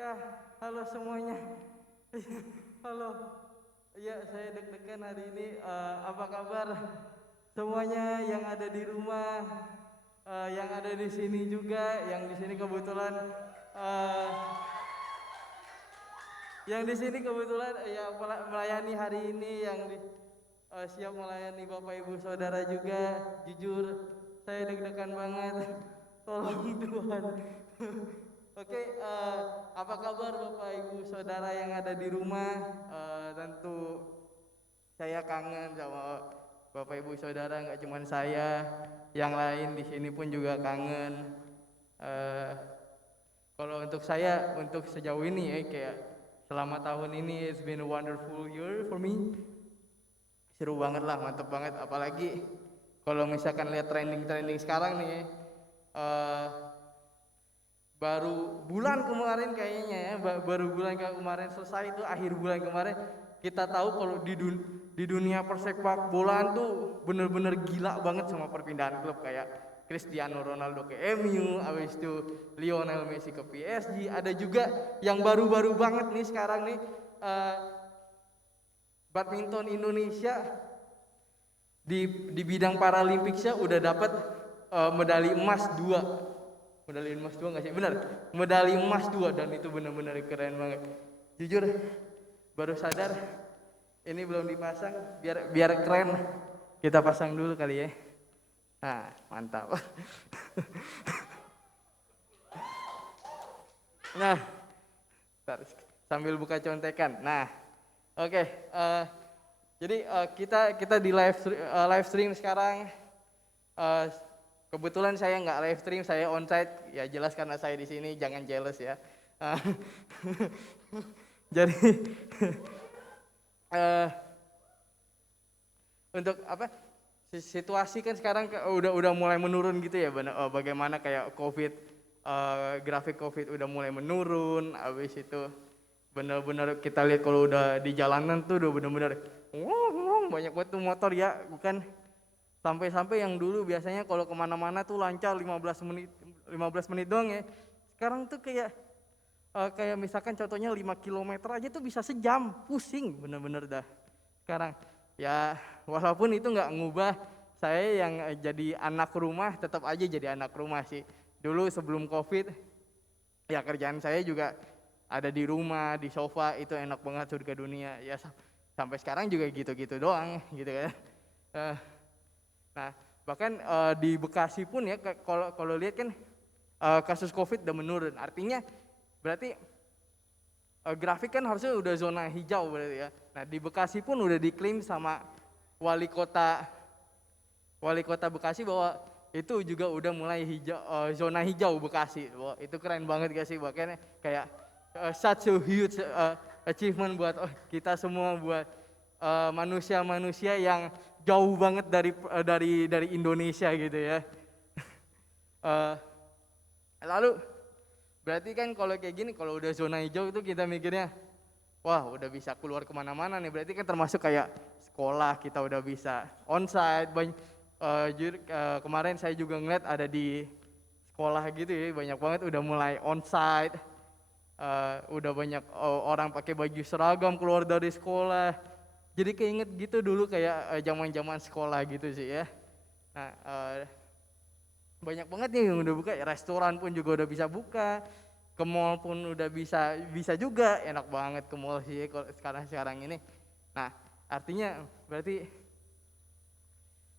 Ya, halo semuanya. Halo. Ya, saya deg-degan hari ini. Apa kabar semuanya yang ada di rumah, yang ada di sini juga, yang di sini kebetulan, eh, yang di sini kebetulan ya melayani hari ini, siap melayani Bapak Ibu Saudara juga. Jujur, saya deg-degan banget. Tolong Tuhan. Oke, apa kabar Bapak Ibu Saudara yang ada di rumah? Tentu saya kangen sama Bapak Ibu Saudara, nggak cuma saya, yang lain di sini pun juga kangen. Eh, Kalau untuk saya, untuk sejauh ini kayak selama tahun ini it's been a wonderful year for me. Seru banget lah, mantep banget. Apalagi kalau misalkan lihat trending-trending sekarang nih, eh, baru bulan kemarin kayaknya ya, baru bulan kemarin selesai itu, akhir bulan kemarin kita tahu kalau di dunia persepak bolaan tuh bener-bener gila banget sama perpindahan klub kayak Cristiano Ronaldo ke MU, habis itu Lionel Messi ke PSG. Ada juga yang baru-baru banget nih sekarang nih, eh, badminton Indonesia di bidang Paralimpiksnya udah dapat medali emas dua. Medali emas dua nggak sih? Benar, medali emas dua, dan itu benar-benar keren banget. Jujur, baru sadar ini belum dipasang, biar biar keren. Kita pasang dulu kali ya. Nah, mantap. Nah, sambil buka contekan. Nah, oke. Jadi kita di live stream sekarang. Eh, Kebetulan saya nggak live stream, saya onsite. Ya jelas karena saya di sini, jangan jealous ya. Eh, Jadi eh, untuk apa? Situasi kan sekarang udah mulai menurun gitu ya. Bagaimana kayak COVID, grafik COVID udah mulai menurun. Habis itu benar-benar kita lihat kalau udah di jalanan tuh udah benar-benar banyak banget tuh motor ya, bukan sampai-sampai yang dulu biasanya kalau kemana-mana tuh lancar 15 menit doang ya. Sekarang tuh kayak misalkan contohnya 5 kilometer aja tuh bisa sejam, pusing bener-bener dah. Sekarang ya walaupun itu nggak ngubah saya yang jadi anak rumah, tetap aja jadi anak rumah sih. Dulu sebelum COVID ya kerjaan saya juga ada di rumah, di sofa, itu enak banget, surga dunia. Ya sampai sekarang juga gitu-gitu doang gitu kan. Eh, Nah, bahkan di Bekasi pun ya, kalau lihat kan kasus COVID udah menurun. Artinya berarti grafik kan harusnya udah zona hijau berarti ya. Nah, di Bekasi pun udah diklaim sama wali kota wali kota Bekasi bahwa itu juga udah mulai zona hijau Bekasi. Wah, itu keren banget gak sih? Bahkan kayak such a huge achievement buat kita semua, buat manusia-manusia yang jauh banget dari Indonesia gitu ya. Eh, Lalu berarti kan kalau kayak gini, kalau udah zona hijau itu kita mikirnya, wah udah bisa keluar kemana-mana nih. Berarti kan termasuk kayak sekolah kita udah bisa onsite. Kemarin saya juga ngeliat ada di sekolah gitu ya, banyak banget udah mulai onsite. Udah banyak orang pakai baju seragam keluar dari sekolah. Jadi keinget gitu dulu kayak zaman-zaman sekolah gitu sih ya. Nah, banyak banget nih yang udah buka, ya, restoran pun juga udah bisa buka, ke mall pun udah bisa juga, enak banget ke mall sih kalau sekarang ini. Nah, artinya berarti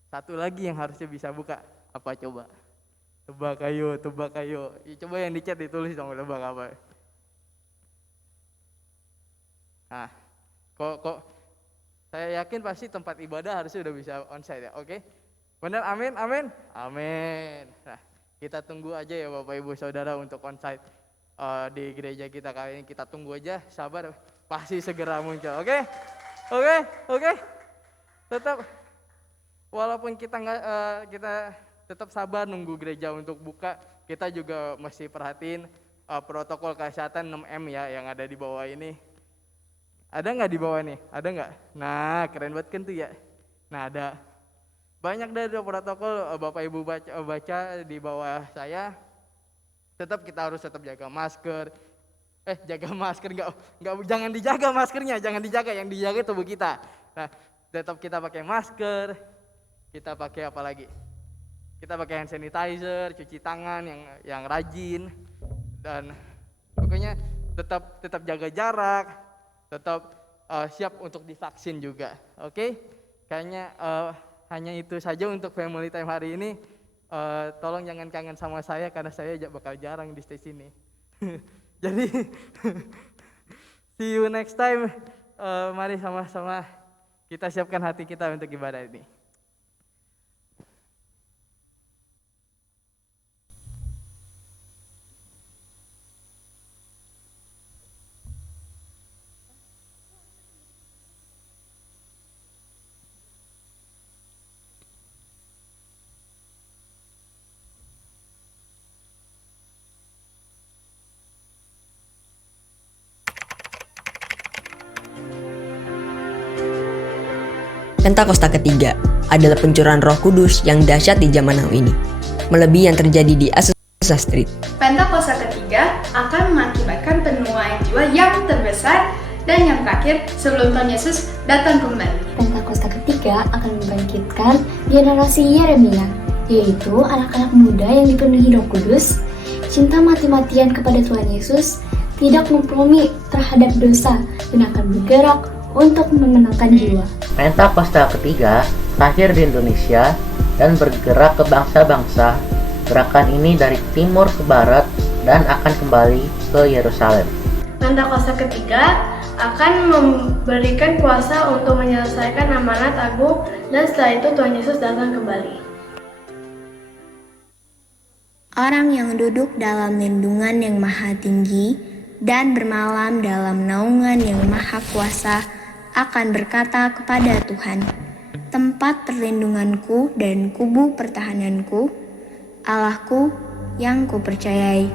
satu lagi yang harusnya bisa buka, apa coba? Tebak ayo. Ya, coba yang di chat ditulis dong, tebak apa? Nah, kok saya yakin pasti tempat ibadah harusnya udah bisa onsite ya, oke? Benar, amin, amin, amin. Nah, kita tunggu aja ya Bapak Ibu Saudara untuk onsite di gereja kita kali ini. Kita tunggu aja, sabar, pasti segera muncul, oke? Oke, oke. Tetap, walaupun kita tetap sabar nunggu gereja untuk buka, kita juga mesti perhatiin protokol kesehatan 6M ya yang ada di bawah ini. Ada nggak di bawah nih? Ada nggak? Nah, keren banget kan tuh ya. Nah, ada banyak dari protokol Bapak Ibu baca di bawah saya. Kita harus tetap jaga masker, jaga masker, nggak, jangan dijaga maskernya, jangan dijaga, yang dijaga tubuh kita. Nah, tetap kita pakai masker, kita pakai apa lagi? Kita pakai hand sanitizer, cuci tangan yang rajin, dan pokoknya tetap jaga jarak, tetap siap untuk divaksin juga. Oke? Kayaknya hanya itu saja untuk family time hari ini. Tolong jangan kangen sama saya karena saya bakal jarang di sini. Jadi see you next time. Mari sama-sama kita siapkan hati kita untuk ibadah ini. Pentakosta ketiga adalah pencurahan Roh Kudus yang dahsyat di zaman now ini, melebihi yang terjadi di Azusa Street. Pentakosta ketiga akan mengakibatkan penuaian jiwa yang terbesar dan yang terakhir sebelum Tuhan Yesus datang kembali. Pentakosta ketiga akan membangkitkan generasi Yeremia, yaitu anak-anak muda yang dipenuhi Roh Kudus, cinta mati-matian kepada Tuhan Yesus, tidak kompromi terhadap dosa, dan akan bergerak untuk memenangkan jiwa. Pentakosta ketiga lahir di Indonesia dan bergerak ke bangsa-bangsa. Gerakan ini dari timur ke barat dan akan kembali ke Yerusalem. Pentakosta ketiga akan memberikan kuasa untuk menyelesaikan amanat agung dan setelah itu Tuhan Yesus datang kembali. Orang yang duduk dalam lindungan yang maha tinggi dan bermalam dalam naungan yang maha kuasa akan berkata kepada Tuhan, tempat perlindunganku dan kubu pertahananku, Allahku yang kupercayai.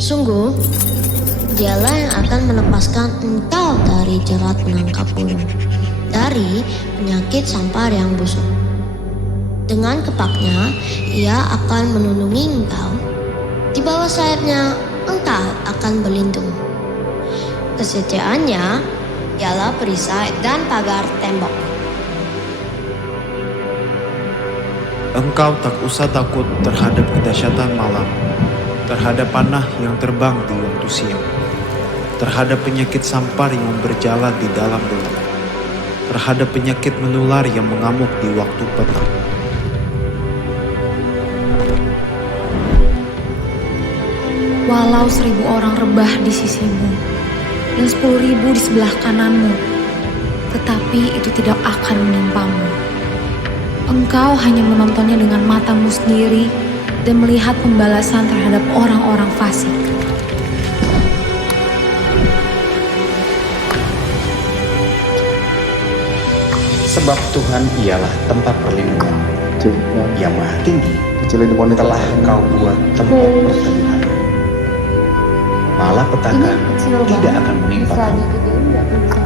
Sungguh, Dialah yang akan melepaskan engkau dari jerat penangkap burung, dari penyakit sampar yang busuk. Dengan kepaknya, Ia akan melindungi engkau. Di bawah sayapnya, engkau akan berlindung. Kesetiaannya ialah perisai dan pagar tembok. Engkau tak usah takut terhadap kedahsyatan malam, terhadap panah yang terbang di waktu siang, terhadap penyakit sampar yang berjalan di dalam gelap, terhadap penyakit menular yang mengamuk di waktu petang. Walau 1000 orang rebah di sisimu dan 10.000 di sebelah kananmu, tetapi itu tidak akan menimpamu. Engkau hanya menontonnya dengan matamu sendiri dan melihat pembalasan terhadap orang-orang fasik. Sebab Tuhan ialah tempat perlindungan yang maha tinggi, telah Kau buat tempat perteduhan. Malapetaka tidak akan menimpa kamu,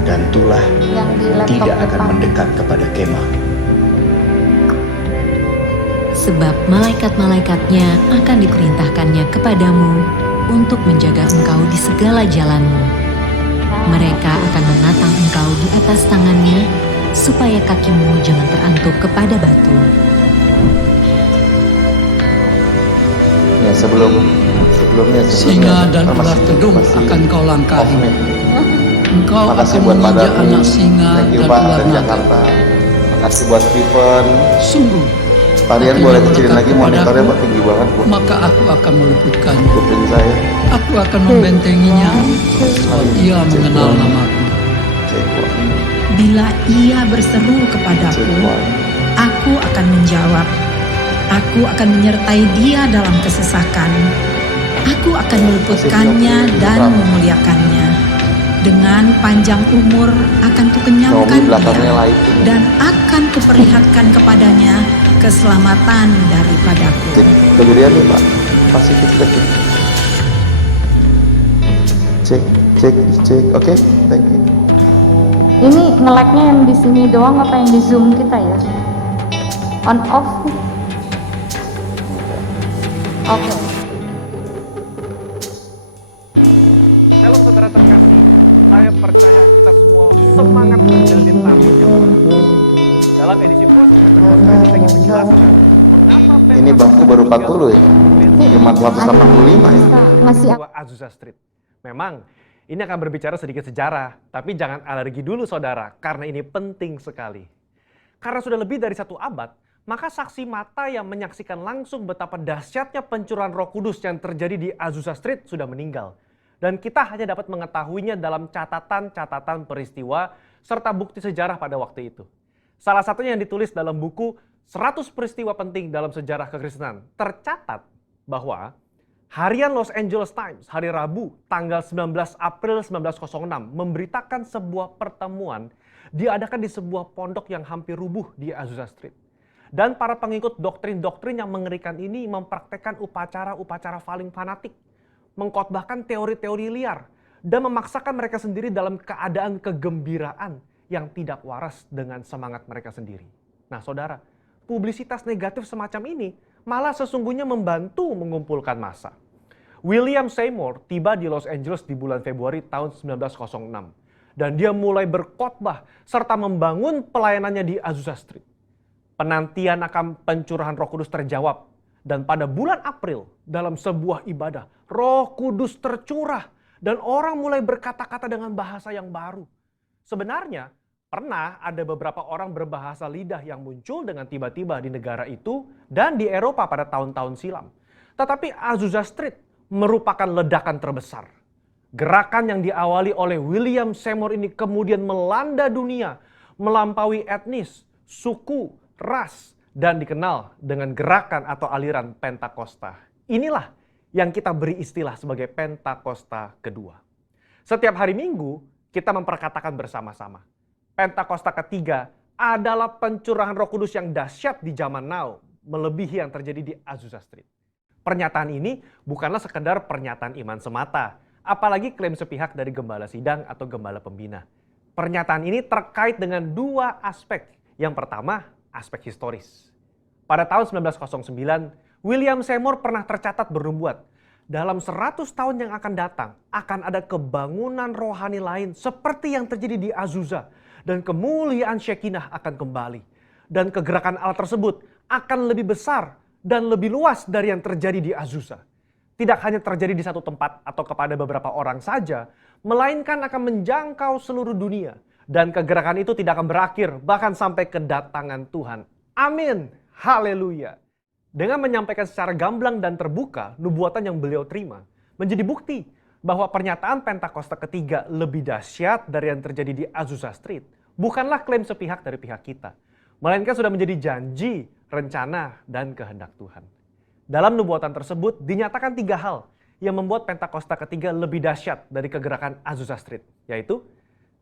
dan tulah tidak akan mendekat kepada kemah. Sebab malaikat-malaikatnya akan diperintahkannya kepadamu untuk menjaga engkau di segala jalanmu. Mereka akan menatang engkau di atas tangannya, supaya kakimu jangan terantuk kepada batu. Ya, sebelumnya singa dan ular kedung akan kau langkahi. Engkau akan buat menginjak anak singa dan ular naga. Makasih buat Steven. Sungguh, Kalian boleh kecilin lagi monitornya, Pak, tinggi banget, Bu. maka aku akan meluputkannya. Kuping saya. Aku akan membentenginya, sebab ia mengenal namaku. Bila ia berseru kepadaku, aku akan menjawab. Aku akan menyertai dia dalam kesesakan. Aku akan meluputkannya dan memuliakannya. Dengan panjang umur akan kukenyangkan dia, dan akan kuperlihatkan kepadanya keselamatan daripadaku. Kemudian nih, Pak, Pasifik cek. Oke, thank you. Ini nge-lag-nya yang di sini doang apa yang di Zoom kita ya? On off? Oke. Shalom saudara terkasih, saya percaya kita semua semangat menjalani tahun yang baru. Dalam edisi podcast Pentakosta kita ingin menjelaskan mengapa Ini bangku baru 40 ya? Cuma 485 ya? peristiwa Azusa Street. Memang ini akan berbicara sedikit sejarah, tapi jangan alergi dulu saudara, karena ini penting sekali. Karena sudah lebih dari 1 abad, maka saksi mata yang menyaksikan langsung betapa dahsyatnya pencurahan Roh Kudus yang terjadi di Azusa Street sudah meninggal. Dan kita hanya dapat mengetahuinya dalam catatan-catatan peristiwa serta bukti sejarah pada waktu itu. Salah satunya yang ditulis dalam buku 100 peristiwa penting dalam sejarah kekristenan. Tercatat bahwa harian Los Angeles Times hari Rabu tanggal 19 April 1906 memberitakan sebuah pertemuan diadakan di sebuah pondok yang hampir rubuh di Azusa Street. Dan para pengikut doktrin-doktrin yang mengerikan ini mempraktekkan upacara-upacara paling fanatik, mengkhotbahkan teori-teori liar, dan memaksakan mereka sendiri dalam keadaan kegembiraan yang tidak waras dengan semangat mereka sendiri. Nah saudara, publisitas negatif semacam ini malah sesungguhnya membantu mengumpulkan massa. William Seymour tiba di Los Angeles di bulan Februari tahun 1906. Dan dia mulai berkhotbah serta membangun pelayanannya di Azusa Street. Penantian akan pencurahan Roh Kudus terjawab. Dan pada bulan April dalam sebuah ibadah, Roh Kudus tercurah dan orang mulai berkata-kata dengan bahasa yang baru. Sebenarnya pernah ada beberapa orang berbahasa lidah yang muncul dengan tiba-tiba di negara itu dan di Eropa pada tahun-tahun silam. Tetapi Azusa Street merupakan ledakan terbesar. Gerakan yang diawali oleh William Seymour ini kemudian melanda dunia, melampaui etnis, suku, ras, dan dikenal dengan gerakan atau aliran Pentakosta. Inilah yang kita beri istilah sebagai Pentakosta kedua. Setiap hari Minggu kita memperkatakan bersama-sama. Pentakosta ketiga adalah pencurahan Roh Kudus yang dahsyat di zaman now, melebihi yang terjadi di Azusa Street. Pernyataan ini bukanlah sekedar pernyataan iman semata, apalagi klaim sepihak dari gembala sidang atau gembala pembina. Pernyataan ini terkait dengan 2 aspek. Yang pertama, aspek historis. Pada tahun 1909, William Seymour pernah tercatat bernubuat, dalam 100 tahun yang akan datang, akan ada kebangunan rohani lain seperti yang terjadi di Azusa, dan kemuliaan Shekinah akan kembali. Dan kegerakan Allah tersebut akan lebih besar dan lebih luas dari yang terjadi di Azusa. Tidak hanya terjadi di satu tempat atau kepada beberapa orang saja, melainkan akan menjangkau seluruh dunia. Dan kegerakan itu tidak akan berakhir, bahkan sampai kedatangan Tuhan. Amin. Haleluya. Dengan menyampaikan secara gamblang dan terbuka nubuatan yang beliau terima, menjadi bukti bahwa pernyataan Pentakosta ketiga lebih dahsyat dari yang terjadi di Azusa Street bukanlah klaim sepihak dari pihak kita, melainkan sudah menjadi janji, rencana, dan kehendak Tuhan. Dalam nubuatan tersebut dinyatakan 3 hal yang membuat Pentakosta ketiga lebih dahsyat dari kegerakan Azusa Street, yaitu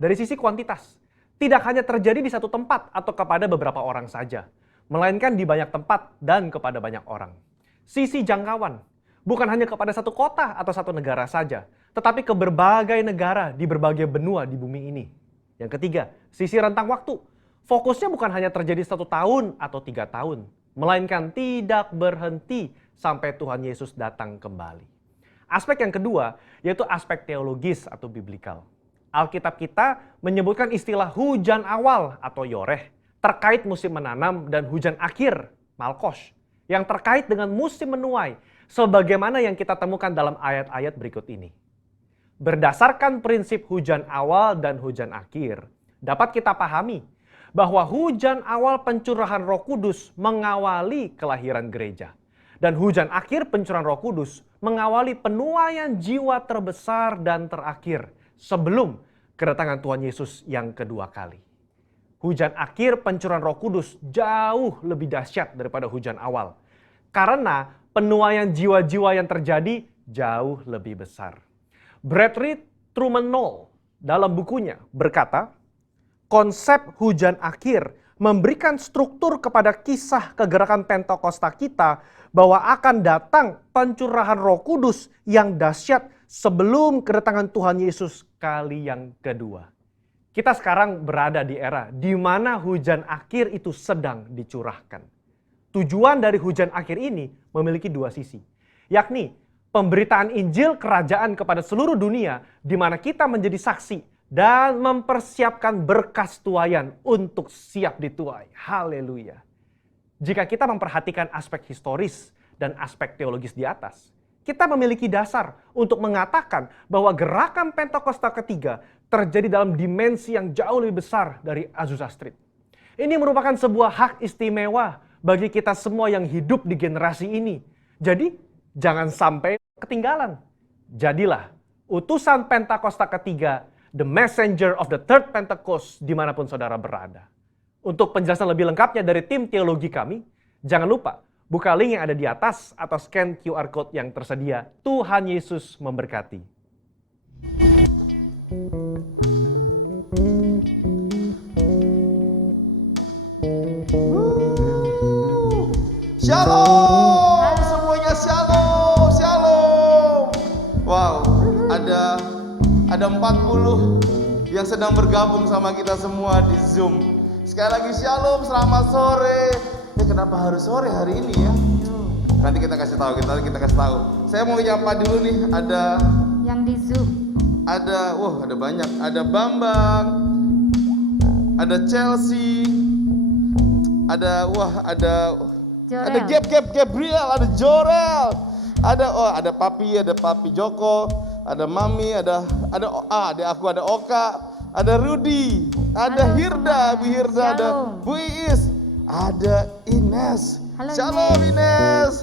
dari sisi kuantitas, tidak hanya terjadi di satu tempat atau kepada beberapa orang saja, melainkan di banyak tempat dan kepada banyak orang. Sisi jangkauan, bukan hanya kepada satu kota atau satu negara saja, tetapi ke berbagai negara di berbagai benua di bumi ini. Yang ketiga, sisi rentang waktu. Fokusnya bukan hanya terjadi 1 tahun atau 3 tahun, melainkan tidak berhenti sampai Tuhan Yesus datang kembali. Aspek yang kedua, yaitu aspek teologis atau biblikal. Alkitab kita menyebutkan istilah hujan awal atau yoreh terkait musim menanam dan hujan akhir, malkosh, yang terkait dengan musim menuai, sebagaimana yang kita temukan dalam ayat-ayat berikut ini. Berdasarkan prinsip hujan awal dan hujan akhir, dapat kita pahami bahwa hujan awal pencurahan Roh Kudus mengawali kelahiran gereja. Dan hujan akhir pencurahan Roh Kudus mengawali penuaian jiwa terbesar dan terakhir sebelum kedatangan Tuhan Yesus yang kedua kali. Hujan akhir pencurahan Roh Kudus jauh lebih dahsyat daripada hujan awal. Karena penuaian jiwa-jiwa yang terjadi jauh lebih besar. Bradley Truman Knoll dalam bukunya berkata, konsep hujan akhir memberikan struktur kepada kisah kegerakan Pentakosta kita bahwa akan datang pencurahan Roh Kudus yang dahsyat sebelum kedatangan Tuhan Yesus kali yang kedua. Kita sekarang berada di era di mana hujan akhir itu sedang dicurahkan. Tujuan dari hujan akhir ini memiliki 2 sisi, yakni Pemberitaan Injil Kerajaan kepada seluruh dunia, di mana kita menjadi saksi dan mempersiapkan berkas tuaian untuk siap dituai. Haleluya. Jika kita memperhatikan aspek historis dan aspek teologis di atas, kita memiliki dasar untuk mengatakan bahwa gerakan Pentakosta ketiga terjadi dalam dimensi yang jauh lebih besar dari Azusa Street. Ini merupakan sebuah hak istimewa bagi kita semua yang hidup di generasi ini. Jadi, jangan sampai ketinggalan. Jadilah utusan Pentakosta ketiga, the messenger of the third Pentecost, dimanapun saudara berada. Untuk penjelasan lebih lengkapnya dari tim teologi kami, jangan lupa buka link yang ada di atas atau scan QR Code yang tersedia. Tuhan Yesus memberkati. Shalom, semuanya shalom, shalom. Wow, ada 40 yang sedang bergabung sama kita semua di Zoom. Sekali lagi shalom, selamat sore. Kenapa harus sore hari ini ya? Nanti kita kasih tahu, kita kasih tahu. Saya mau nyapa dulu nih, ada yang di Zoom. Ada, ada banyak. Ada Bambang, ada Chelsea, ada Gabriel, ada Jorel, ada Papi Joko, ada Mami, ada aku, ada Oka, ada Rudy, ada Hirda, Bu Hirda, ada Bu Iis, ada Ines. Halo, Shalom Ines.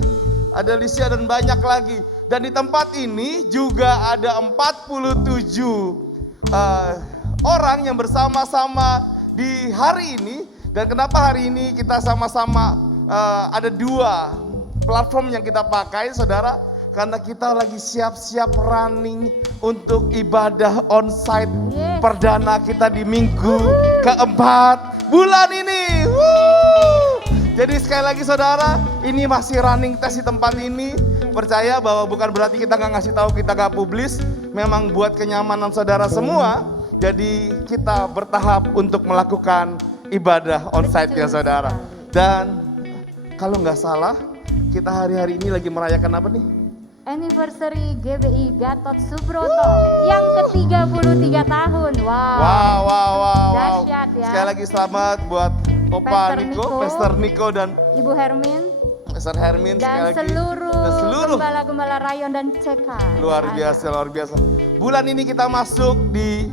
Ada Lisia dan banyak lagi. Dan di tempat ini juga ada 47 orang yang bersama-sama di hari ini. Dan kenapa hari ini kita sama-sama ada 2 platform yang kita pakai, saudara? Karena kita lagi siap-siap running untuk ibadah onsite perdana kita di minggu keempat bulan ini. Jadi sekali lagi saudara, ini masih running test di tempat ini. Percaya bahwa bukan berarti kita nggak ngasih tahu, kita nggak publis. Memang buat kenyamanan saudara semua. Jadi kita bertahap untuk melakukan ibadah onsite ya saudara. Dan kalau nggak salah, kita hari-hari ini lagi merayakan apa nih? Anniversary GBI Gatot Subroto yang ke-33 tahun. Wow. Dahsyat ya. Sekali lagi selamat buat Opa Niko, Pastor Niko dan Ibu Hermin. Pastor Hermin dan sekali seluruh gembala-gembala rayon dan CK. Luar biasa. Bulan ini kita masuk di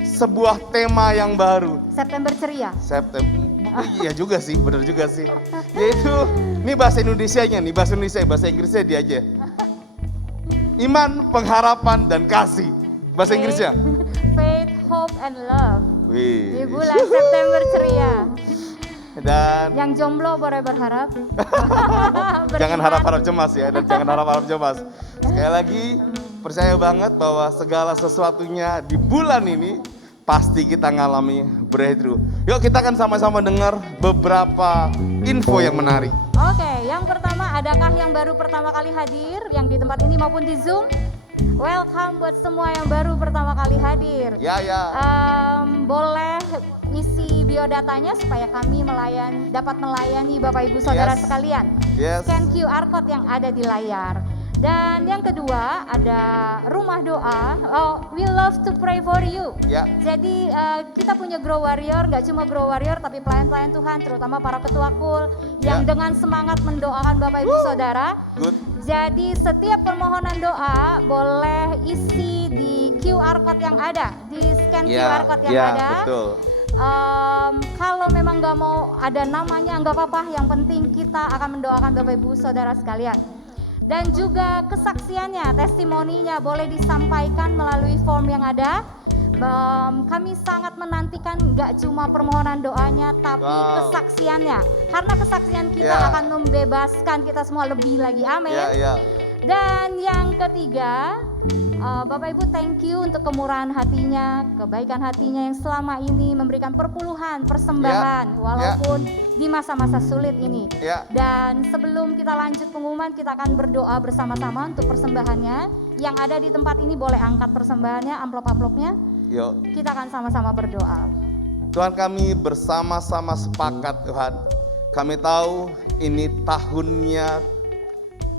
sebuah tema yang baru. September ceria. Iya juga sih, benar juga sih. Yaitu, ini bahasa Indonesianya nih, bahasa Inggrisnya dia aja. Iman, pengharapan, dan kasih. Bahasa Inggrisnya? Faith, hope, and love. Wih. Di bulan September ceria. Dan yang jomblo boleh berharap. Jangan harap-harap cemas ya, dan jangan harap-harap cemas. Sekali lagi, percaya banget bahwa segala sesuatunya di bulan ini pasti kita ngalami breakthrough. Yuk kita akan sama-sama dengar beberapa info yang menarik. Oke, yang pertama, adakah yang baru pertama kali hadir yang di tempat ini maupun di Zoom? Welcome buat semua yang baru pertama kali hadir. Ya. Boleh isi biodatanya supaya kami dapat melayani Bapak Ibu Saudara sekalian. Scan QR Code yang ada di layar. Dan yang kedua ada rumah doa. We love to pray for you. Jadi kita punya Grow Warrior, nggak cuma Grow Warrior tapi pelayan-pelayan Tuhan, terutama para ketua kul yang dengan semangat mendoakan Bapak Ibu Saudara. Jadi setiap permohonan doa boleh isi di QR Code yang ada, di scan QR Code yang ada. Betul. Kalau memang nggak mau ada namanya nggak apa-apa, yang penting kita akan mendoakan Bapak Ibu Saudara sekalian. Dan juga kesaksiannya, testimoninya boleh disampaikan melalui form yang ada. Kami sangat menantikan nggak cuma permohonan doanya, tapi kesaksiannya. Karena kesaksian kita akan membebaskan kita semua lebih lagi, amin. Dan yang ketiga, Bapak Ibu thank you untuk kemurahan hatinya, kebaikan hatinya yang selama ini memberikan perpuluhan, persembahan, walaupun di masa-masa sulit ini. Dan sebelum kita lanjut pengumuman, kita akan berdoa bersama-sama untuk persembahannya. Yang ada di tempat ini boleh angkat persembahannya, amplop-amplopnya. Kita akan sama-sama berdoa. Tuhan, kami bersama-sama sepakat Tuhan. Kami tahu ini tahunnya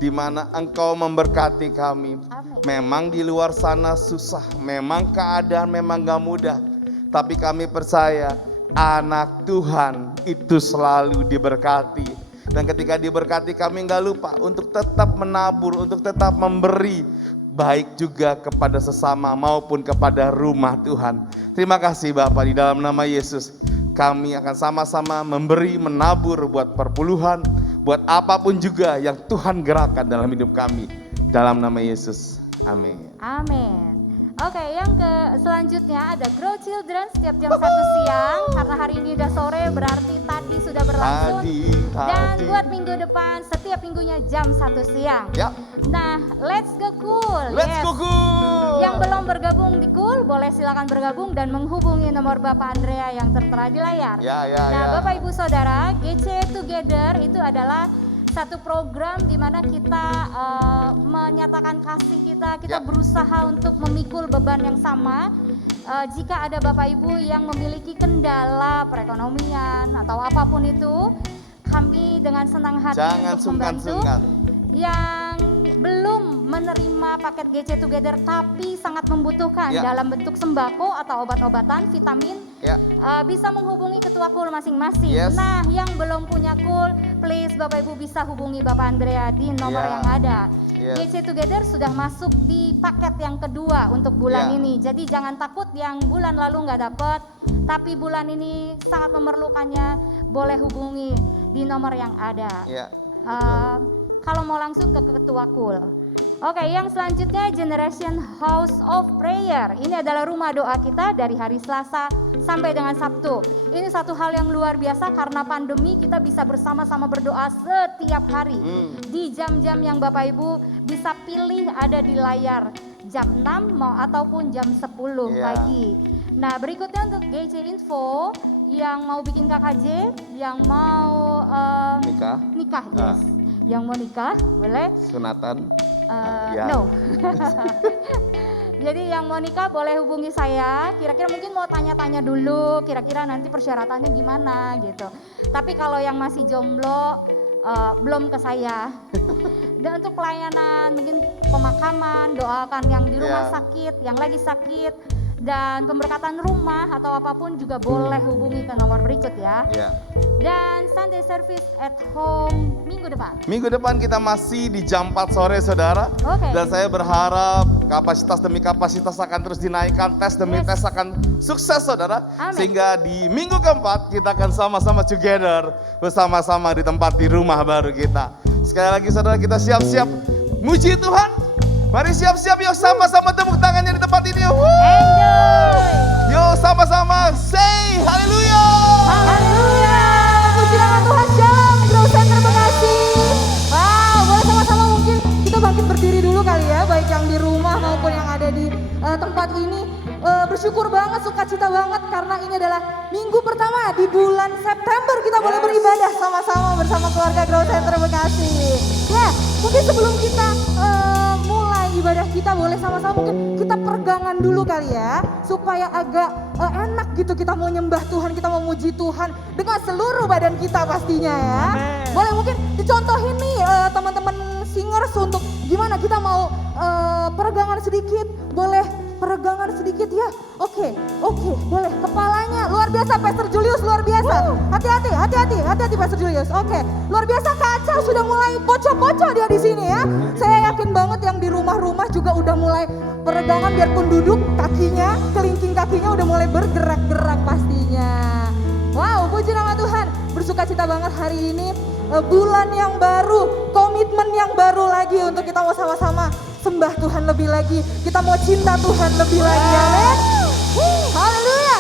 di mana Engkau memberkati kami. Memang di luar sana susah, memang keadaan memang gak mudah, tapi kami percaya anak Tuhan itu selalu diberkati. Dan ketika diberkati kami gak lupa untuk tetap menabur, untuk tetap memberi, baik juga kepada sesama maupun kepada rumah Tuhan. Terima kasih Bapak, di dalam nama Yesus kami akan sama-sama memberi, menabur buat perpuluhan, buat apapun juga yang Tuhan gerakkan dalam hidup kami. Dalam nama Yesus, amin. Amin. Oke, yang selanjutnya ada Grow Children setiap jam 1 siang. Karena hari ini udah sore, berarti tadi sudah berlangsung. Dan buat minggu depan, setiap minggunya jam 1 siang. Ya. Nah, let's go cool. Let's go cool. Yang belum bergabung di Cool, boleh silakan bergabung dan menghubungi nomor Bapak Andrea yang tertera di layar. Nah, Bapak Ibu Saudara, GC Together itu adalah satu program di mana kita menyatakan kasih kita berusaha untuk memikul beban yang sama. Jika ada Bapak Ibu yang memiliki kendala perekonomian atau apapun itu, kami dengan senang hati untuk membantu. Yang belum menerima paket GC Together tapi sangat membutuhkan dalam bentuk sembako atau obat-obatan, vitamin, bisa menghubungi ketua Cool masing-masing. Nah, yang belum punya Cool, please Bapak Ibu bisa hubungi Bapak Andrea di nomor yang ada. GC Together sudah masuk di paket yang kedua untuk bulan ini. Jadi jangan takut yang bulan lalu nggak dapet, tapi bulan ini sangat memerlukannya, boleh hubungi di nomor yang ada. Kalau mau langsung ke ketua Cool. Oke, yang selanjutnya Generation House of Prayer. Ini adalah rumah doa kita dari hari Selasa sampai dengan Sabtu. Ini satu hal yang luar biasa karena pandemi kita bisa bersama-sama berdoa setiap hari. Di jam-jam yang Bapak Ibu bisa pilih ada di layar. Jam 6 ataupun jam 10 pagi. Nah, berikutnya untuk GC Info yang mau bikin KKJ, yang mau nikah, yes. Yang mau nikah, boleh. Sunatan. No. Jadi yang mau nikah boleh hubungi saya. Kira-kira mungkin mau tanya-tanya dulu, kira-kira nanti persyaratannya gimana gitu. Tapi kalau yang masih jomblo, belum ke saya. Dan untuk pelayanan, mungkin pemakaman, doakan yang di rumah sakit, yang lagi sakit, dan pemberkatan rumah atau apapun juga boleh hubungi ke nomor berikut ya. Dan Sunday service at home minggu depan. Minggu depan kita masih di jam 4 sore saudara. Dan saya berharap kapasitas demi kapasitas akan terus dinaikkan, tes demi tes akan sukses saudara. Sehingga di minggu keempat kita akan sama-sama together, bersama-sama di tempat di rumah baru kita. Sekali lagi saudara, kita siap-siap muji Tuhan. Mari siap-siap yuk, sama-sama tepuk tangannya di tempat ini. Yuk sama-sama say haleluya. Haleluya. Puji nama Tuhan. Shalom Grow Center Bekasi. Wow, boleh sama-sama mungkin kita bangkit berdiri dulu kali ya, baik yang di rumah maupun yang ada di tempat ini. Bersyukur banget, sukacita banget karena ini adalah minggu pertama di bulan September kita boleh beribadah sama-sama bersama keluarga Grow Center Bekasi. Ya, mungkin sebelum kita mulai ibadah kita boleh sama-sama mungkin kita pergangan dulu kali ya, supaya agak enak gitu kita mau nyembah Tuhan, kita mau muji Tuhan dengan seluruh badan kita pastinya ya. Boleh mungkin dicontohin nih teman-teman singers untuk gimana kita mau peregangan sedikit, boleh peregangan sedikit ya. Oke, boleh. Kepalanya luar biasa Pastor Julius, luar biasa. Hati-hati Pastor Julius. Oke, luar biasa kaca sudah mulai pocong-pocong dia di sini ya. Saya yakin banget yang di rumah-rumah juga udah mulai peregangan, biarpun duduk kakinya, kelingking kakinya udah mulai bergerak-gerak pastinya. Wow, puji nama Tuhan. Bersukacita banget hari ini, bulan yang baru, komitmen yang baru lagi untuk kita mau sama-sama sembah Tuhan lebih lagi. Kita mau cinta Tuhan lebih lagi. Amin. Haleluya.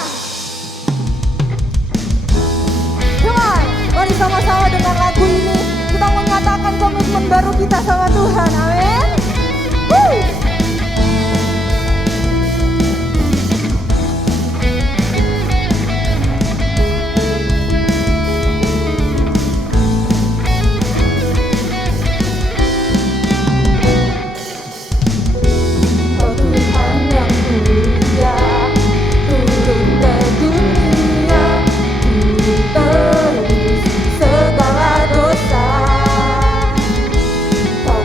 Come on, mari sama-sama dengan lagu ini kita menyatakan komitmen baru kita sama Tuhan. Amin. Segala dosa, kau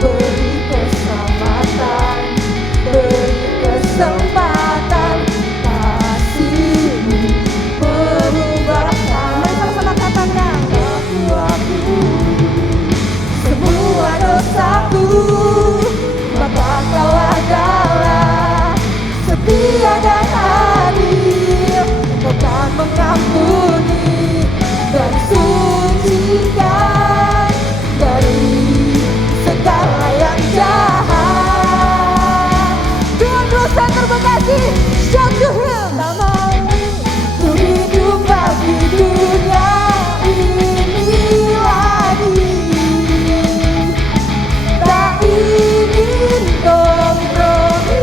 terima kasih. Shout to him. Tak mau ku hidup bagi dunia ini lagi. Tak ingin kompromi,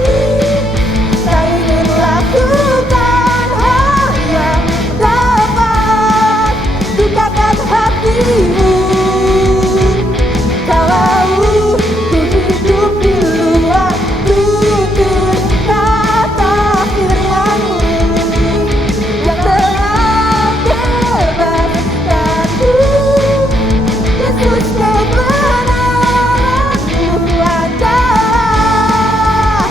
tak ingin lakukan hal yang dapat dukakan hatimu. Kalau ku hidup di luar tutur kata firman-Mu yang telah bebaskanku, Yesus kebenaran-Mu adalah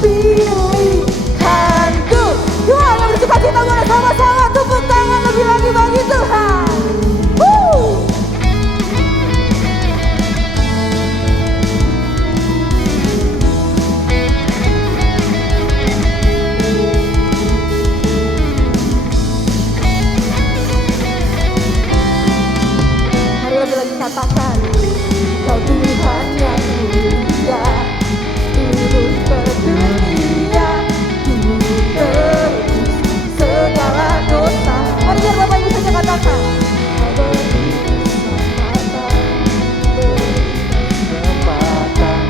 pilihanku. Tuhan yang bersuka cita, boleh sama-sama tepuk tangan lebih lagi bagi Tuhan. Mari lagi-lagi katakan, Kau Tuhan yang mulia, turun ke dunia, tebus segala dosa. Mari biar Bapak Ibu saja katakan. Kau beri kesempatan,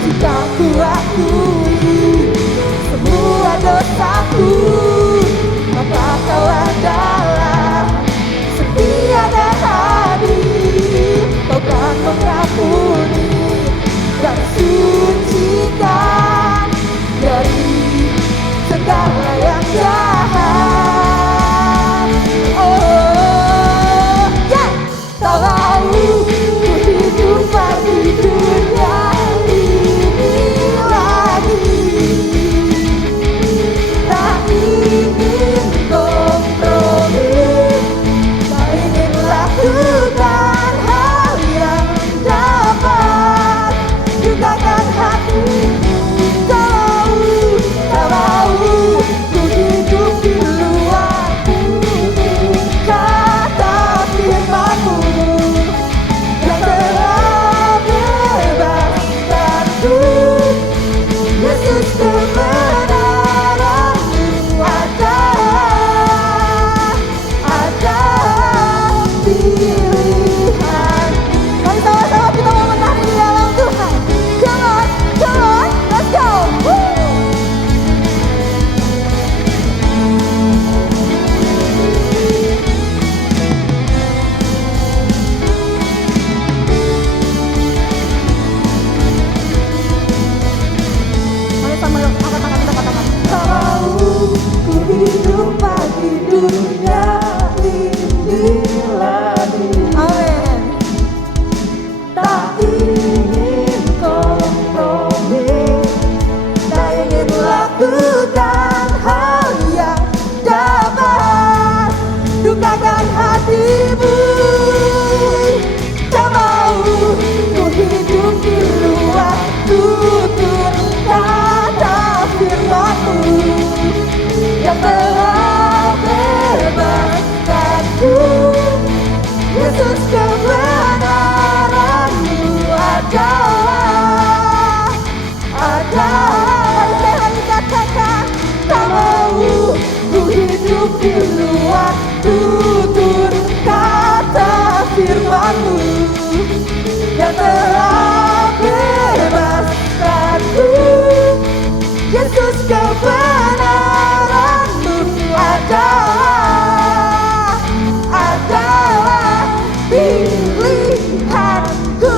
jika ku akui semua dosaku, maka Kau adalah setia dan adil. Kau kan mengampuni dan sucikan dari segala yang jahat. Oh, yeah. Kalau ku hidup bagi dunia ini lagi, tak ingin kompromi, tak ingin lakukan hal yang dapat dukakan hatimu. Kalau ku hidup di luar tutur kata firman-Mu yang telah bebaskanku, Yesus kebenaran-Mu adalah pilihan. Mari sama-sama kita mau menari di dalam Tuhan. Come on, let's go. Mari sama angkat tangan kita katakan. Kalau ku hidup bagi dunia ini lagi. Amin. Tak ingin kompromi, tak ingin lakukan hal yang dapat dukakan hatimu. Tak mau ku hidup di luar tutur kata firman-Mu yang telah bebaskanku, Yesus kebenaran-Mu adalah. Mari lagi katakan, tak mau ku hidup di luar tutur kata firman-Mu yang telah bebaskanku, Yesus kebenaran-Mu adalah pilihanku.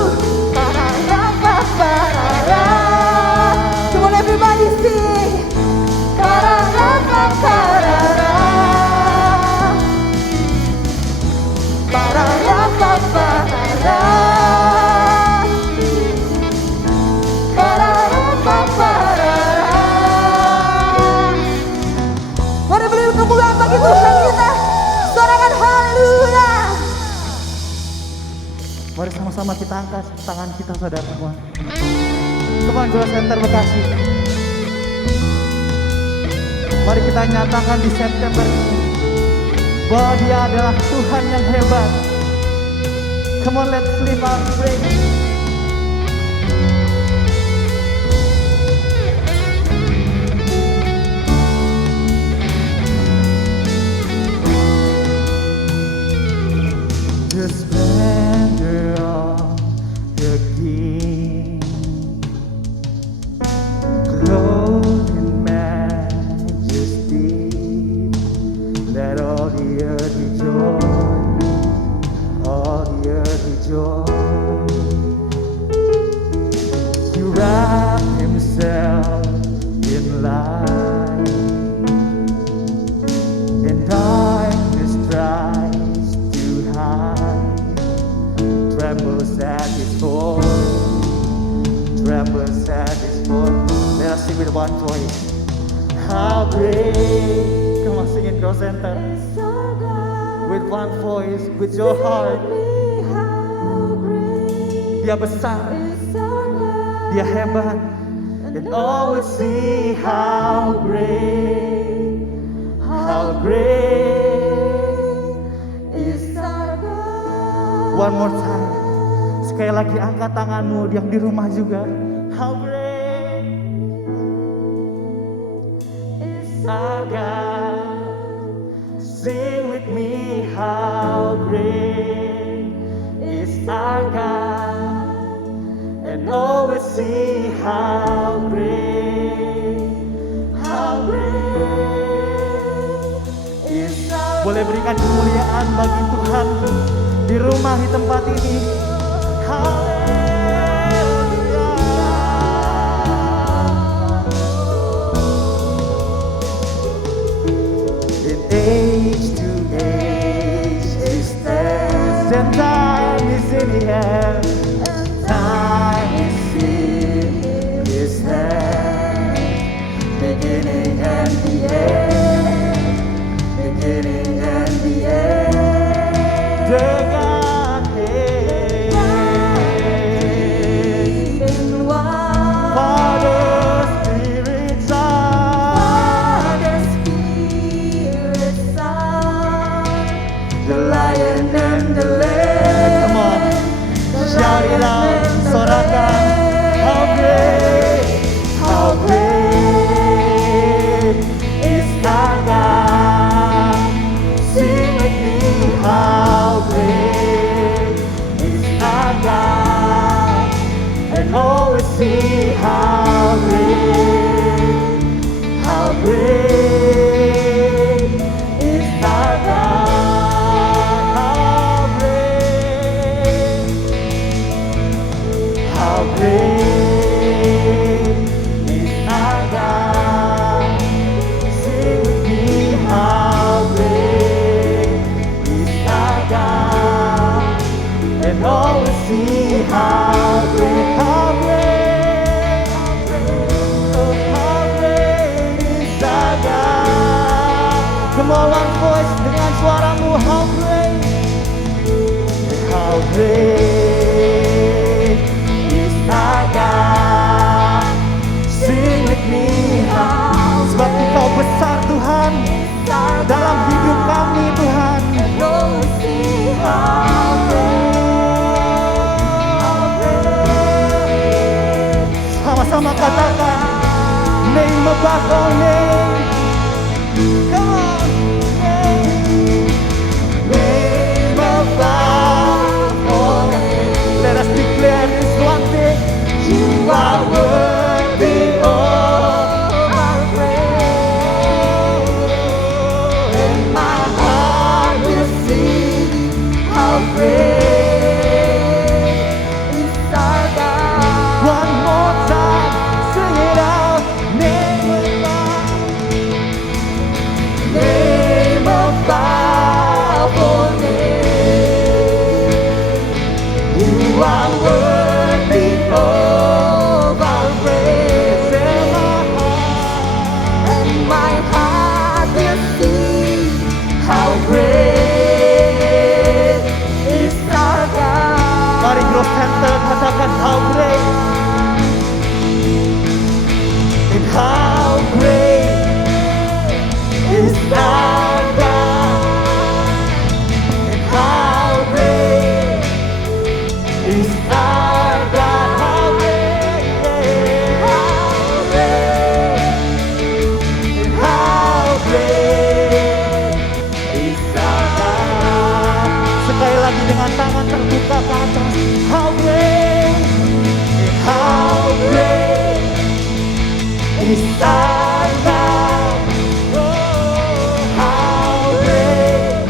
Pararapapara. Come on everybody sing. Pararapapara. Pararapapara. Pararapapara. Mari beri kemuliaan bagi Tuhan kita. Sorakan haleluya. Mari sama-sama kita angkat tangan kita, saudara semua. Come on, Goal Center Bekasi. Mari kita nyatakan di September ini bahwa Dia adalah Tuhan yang hebat. Come on, let's live our praise. The splendor of the King, clothed in majesty, let all the earth rejoice, all the earth rejoice. He wrapped himself in light, and darkness tries to hide, trembles at his voice, trembles at his voice. Let us sing with one voice. How great! Come on, sing in Grow Center. With one voice, with your heart. Dia besar, Dia hebat, and all will see how great is our God. One more time. Sekali lagi angkat tanganmu yang di rumah juga. How great is our God. Sing with me, how great is our God. And all will see how great is our God. Boleh berikan kemuliaan bagi Tuhan di rumah, di tempat ini. In age to age He stands, and time is in the air, and time is in His hand. Beginning and the end, beginning and the end. The Godhead in one. Father, Spirit, Son, the Lion and the Lamb. Come on, shout it out, sorakan. How great is our God. Sing with me, how great is our God. And all will see how great is our God. How great is our God. Sing with me, how great is our God. And all will see how great is our God. Come on, one voice dengan suaramu, how great is our God. Sing with me, sebab Engkau besar Tuhan dalam hidup kami Tuhan. Sama-sama katakan, name above all name. Come on, name above all name. Let us declare this one thing: you are worthy of our praise. And my heart will sing how great is our God. One more time, sing it out. Name above is our God. How great, how great is our God. Sekali lagi dengan tangan terbuka ke atas. How great is our God. Oh, how great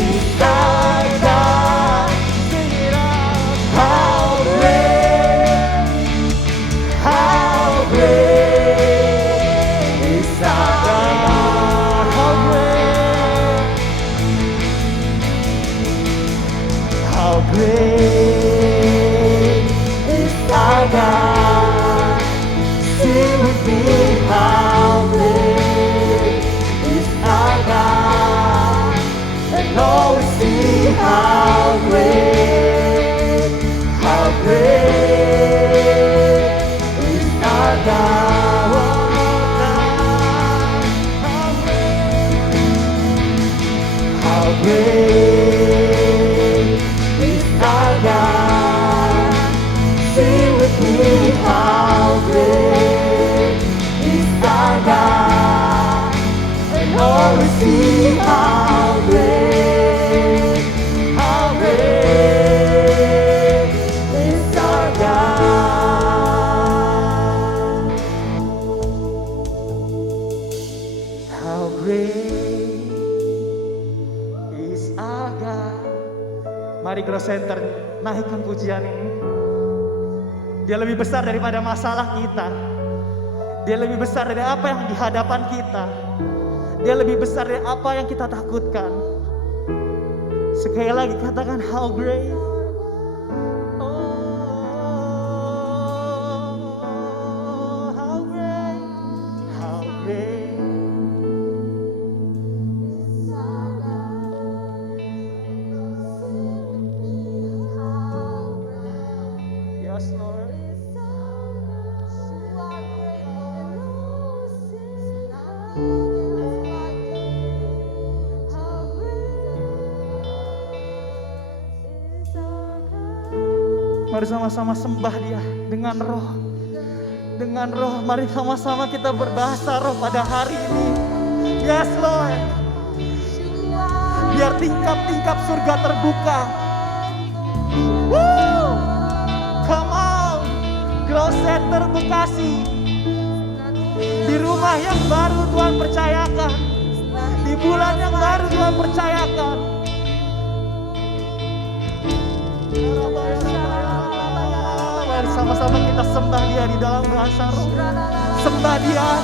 is our God. Sing it out. How great is our God. How great is our God. Sing with me, how great is our God. And always see how great is our God. How great is our God. Sing with me, how great is our God. And always see how great is our God. How great is our God. Mari Grow Center naikkan pujian ini. Dia lebih besar daripada masalah kita. Dia lebih besar dari apa yang di hadapan kita. Dia lebih besar dari apa yang kita takutkan. Sekali lagi katakan how great. Oh, how great. Yes, Lord. Mari sama-sama sembah Dia dengan roh. Dengan roh, mari sama-sama kita berbahasa roh pada hari ini. Yes, Lord. Biar tingkap-tingkap surga terbuka. Woo! Come on, Grow Center Bekasi. Di rumah yang baru Tuhan percayakan. Di bulan yang baru Tuhan percayakan. Mari sama-sama kita sembah Dia di dalam bahasa roh. Sembah Dia.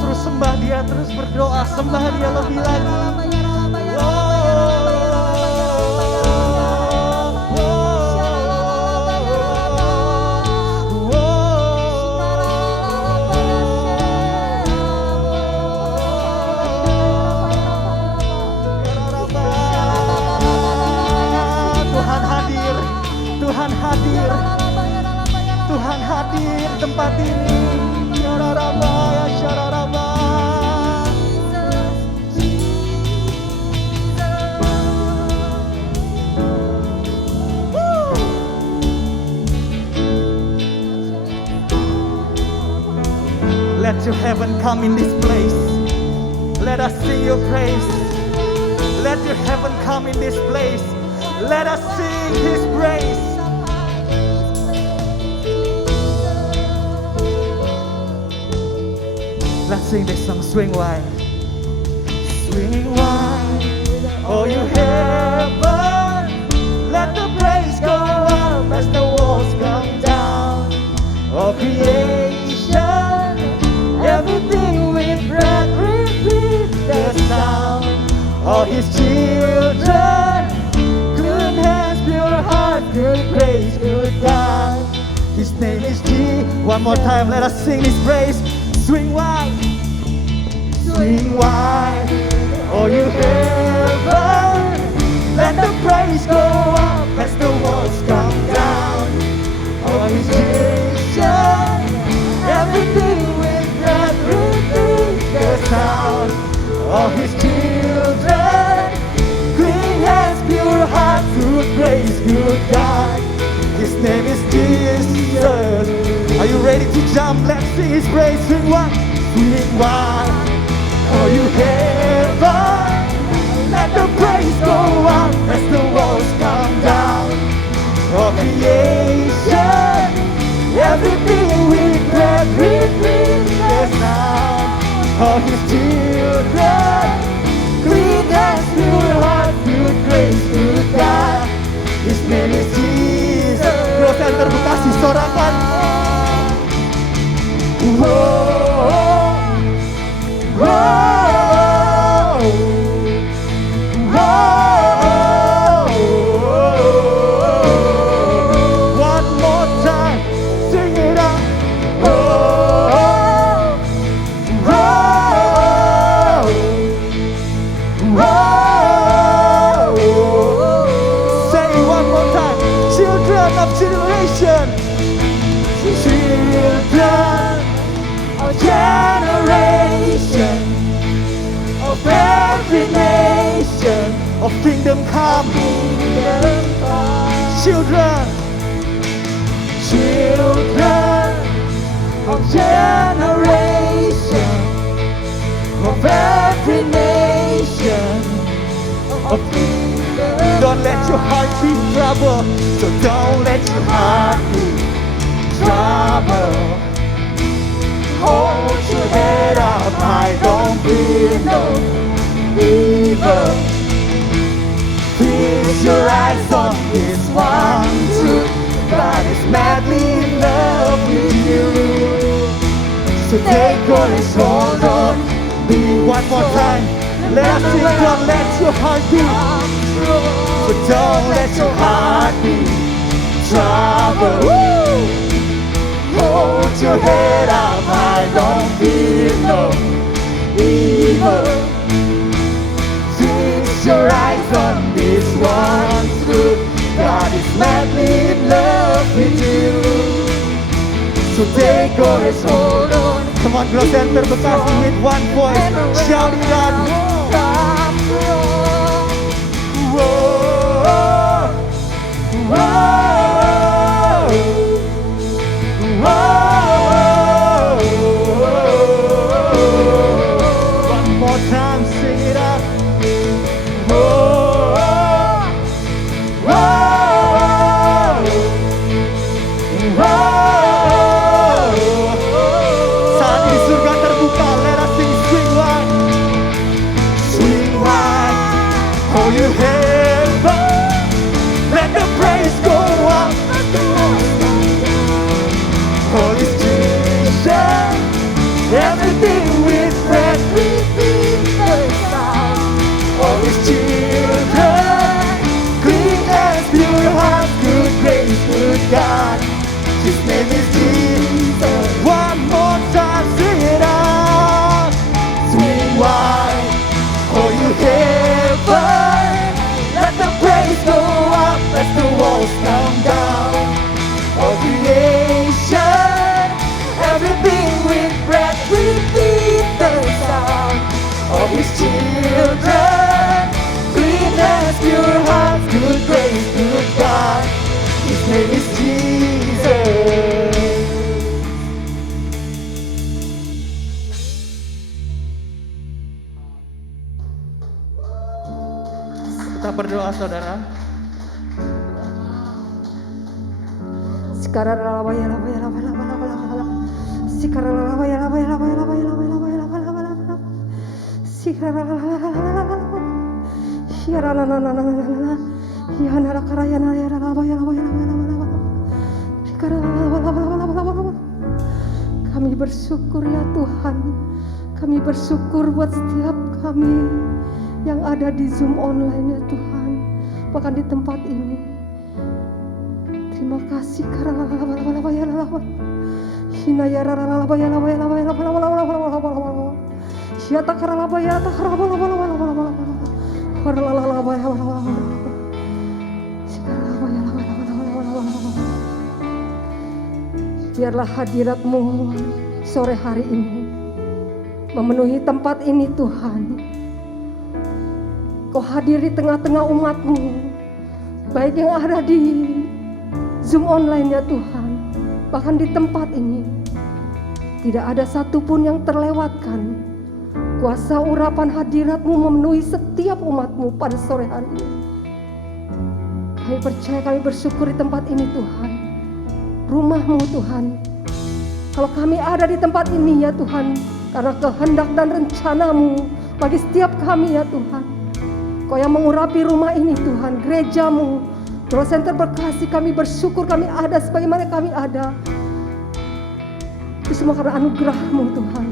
Terus sembah Dia, terus berdoa, sembah Dia lebih lagi. Tuhan hadir tempat ini. Let your heaven come in this place. Let us sing your praise. Let your heaven come in this place. Let us sing His praise. Let's sing this song, Swing Wide. Swing wide, oh you heaven. Let the praise go up as the walls come down. Oh creation, everything with breath repeat the sound. All His children, good hands, pure heart, good praise, good God. His name is G. One more time, let us sing His praise. Swing wide, swing Sing wide, oh you heaven, let the praise go up as the walls come down. Oh his creation, everything with breath, repeat the sound of his children. Clean hands, pure heart, good grace, good God. His name is Jesus. Are you ready to jump? Let's sing his praise. Swing one, swing one. Oh you heaven, let the praise go up as the walls come down. Oh creation, everything with breath, repeat the sound of his children. Clean hands, pure heart, good grace, good God. His name is Jesus. Bro Center Bekasi, sorakan. One more time, sing it out. Say it one more time. Children of generation, children of generation, of every nation, of kingdom come. Children, children of generation, of every nation, of kingdom. Don't let your heart be troubled, so don't let your heart be troubled. Hold your head up high, don't fear no evil. Fix your eyes on this one truth, God is madly in love with you. So take courage, hold on, be one more time. Let us sing, don't let your heart beat. So don't let your heart be troubled. Hold your head up high, don't fear no evil. Fix your eyes on this one truth, God is madly in love with you. So take courage, hold on. Come on, Glow Center Bekasi with one voice, shout it out. One more time, sing it out. Saat ini surga terbuka, let us sing swing wide. Swing wide, oh you heaven, let the praise go up. All this creation, everything with breath, repeat the sound. All these children, clean hands, pure hearts, good grace, good God. His name is Jesus. One more time, sing it out. Swing wide, oh you heaven, let the praise go up as the walls come down. All creation, everything with breath, repeat the sound of his children. Clean hands, pure hearts, good grace, good God. His name is Jesus. Kita berdoa, saudara. Kami bersyukur ya Tuhan. Kami bersyukur buat setiap kami yang ada di Zoom online ya Tuhan, bahkan di tempat ini. Terima kasih karena Siata karalabaya takarabalabalabalabalabalabala. Waralalalabaya. Biarlah hadirat-Mu sore hari ini memenuhi tempat ini Tuhan. Kau hadir di tengah-tengah umat-Mu, baik yang ada di Zoom online ya Tuhan, bahkan di tempat ini. Tidak ada satupun yang terlewatkan. Kuasa urapan hadirat-Mu memenuhi setiap umat-Mu pada sore hari ini. Kami percaya, kami bersyukur di tempat ini Tuhan. Rumah-Mu Tuhan. Kalau kami ada di tempat ini ya Tuhan, karena kehendak dan rencana-Mu bagi setiap kami ya Tuhan. Kau yang mengurapi rumah ini Tuhan, gereja-Mu, Growth Center Bekasi, kami bersyukur kami ada sebagaimana kami ada. Itu semua karena anugerah-Mu Tuhan.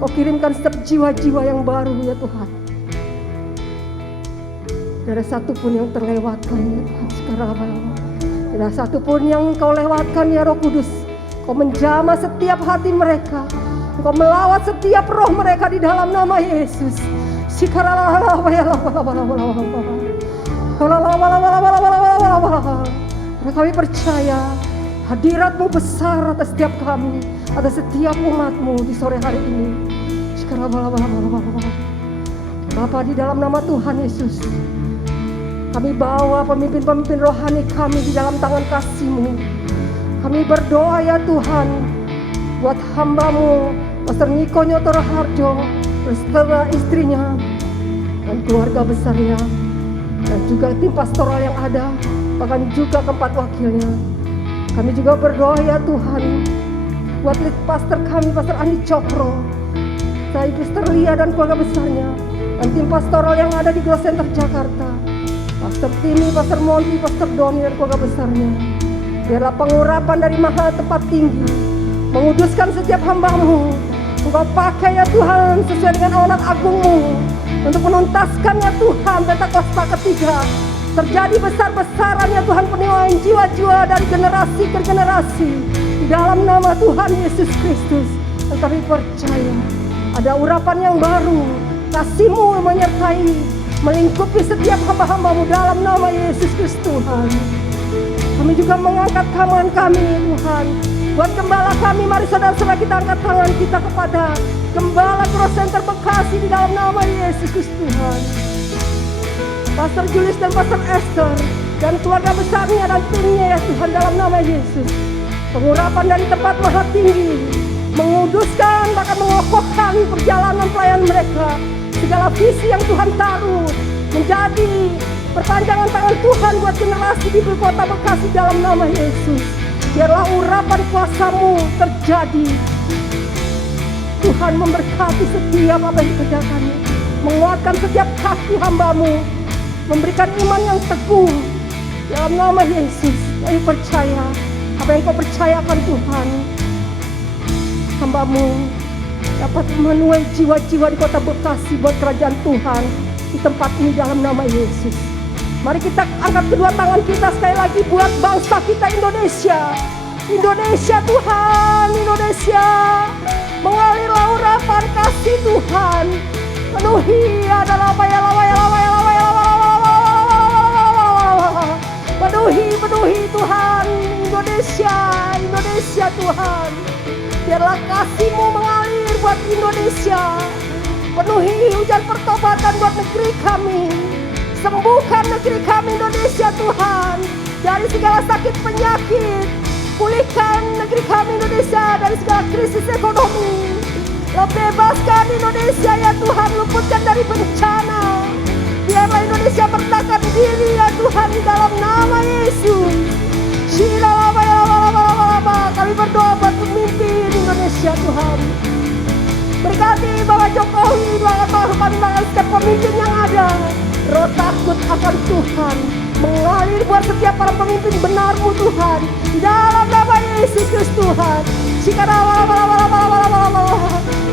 Kau kirimkan setiap jiwa-jiwa yang baru ya Tuhan. Tidak ada satupun yang terlewatkan ya Tuhan sekarang. Tidak ada satupun yang Kau lewatkan ya Roh Kudus. Kau menjamah setiap hati mereka. Kau melawat setiap roh mereka di dalam nama Yesus. Kami percaya hadirat-Mu besar atas setiap kami, atas setiap umat-Mu di sore hari ini. Bapa, di dalam nama Tuhan Yesus, kami bawa pemimpin-pemimpin rohani kami di dalam tangan kasih-Mu. Kami berdoa ya Tuhan, buat hamba-Mu, Pastor Niko Nyoto Raharjo, beserta istrinya, dan keluarga besarnya, dan juga tim pastoral yang ada, bahkan juga keempat wakilnya. Kami juga berdoa ya Tuhan, buat lead pastor kami, Pastor Andi Cokro, saya Pastor Lia dan keluarga besarnya, dan tim pastoral yang ada di Growth Center Jakarta, Pastor Timi, Pastor Monty, Pastor Doni dan keluarga besarnya. Biarlah pengurapan dari Maha Tempat Tinggi menguduskan setiap hamba-Mu. Engkau pakai ya Tuhan sesuai dengan amanat agung-Mu untuk menuntaskan ya Tuhan Pentakosta ketiga. Terjadi besar-besaran ya Tuhan penilaian jiwa-jiwa dari generasi ke generasi di dalam nama Tuhan Yesus Kristus. Dan kami percaya ada urapan yang baru, kasih-Mu menyertai, melingkupi setiap hamba-hamba-Mu dalam nama Yesus Kristus Tuhan. Kami juga mengangkat tangan kami Tuhan. Buat gembala kami, mari saudara-saudara kita angkat tangan kita kepada Gembala Growth Center Bekasi di dalam nama Yesus Kristus Tuhan. Pastor Julius dan Pastor Esther dan keluarga besarnya dan timnya ya Tuhan dalam nama Yesus. Pengurapan dari tempat Maha Tinggi, menguduskan bahkan mengokohkan perjalanan pelayan mereka. Segala visi yang Tuhan taruh menjadi perpanjangan tangan Tuhan buat generasi di kota Bekasi dalam nama Yesus. Biarlah urapan kuasa-Mu terjadi. Tuhan memberkati setiap apa yang dikerjakan, menguatkan setiap kaki hamba-Mu, memberikan iman yang teguh dalam nama Yesus. Kami percaya apa yang Kau percayakan Tuhan, hamba-Mu dapat memenuhi jiwa-jiwa di kota Bekasi buat kerajaan Tuhan di tempat ini dalam nama Yesus. Mari kita angkat kedua tangan kita sekali lagi buat bangsa kita Indonesia. Indonesia Tuhan, Indonesia. Mengalirlah urapan kasih Tuhan. Penuhi adalah penuhi Tuhan Indonesia, Indonesia Tuhan. Biarlah kasih-Mu mengalir buat Indonesia. Penuhi hujan pertobatan buat negeri kami. Sembuhkan negeri kami Indonesia Tuhan dari segala sakit penyakit. Pulihkan negeri kami Indonesia dari segala krisis ekonomi. Bebaskan Indonesia ya Tuhan, luputkan dari bencana. Biarlah Indonesia berdekatan diri ya Tuhan di dalam nama Yesus. Kami berdoa buat pemimpin Indonesia Tuhan. Berkati Bapak Jokowi, Bapak Pandangan setiap pemimpin yang ada. Roh takut akan Tuhan mengalir buat setiap para pemimpin benar-Mu Tuhan di dalam nama Yesus Kristus Tuhan.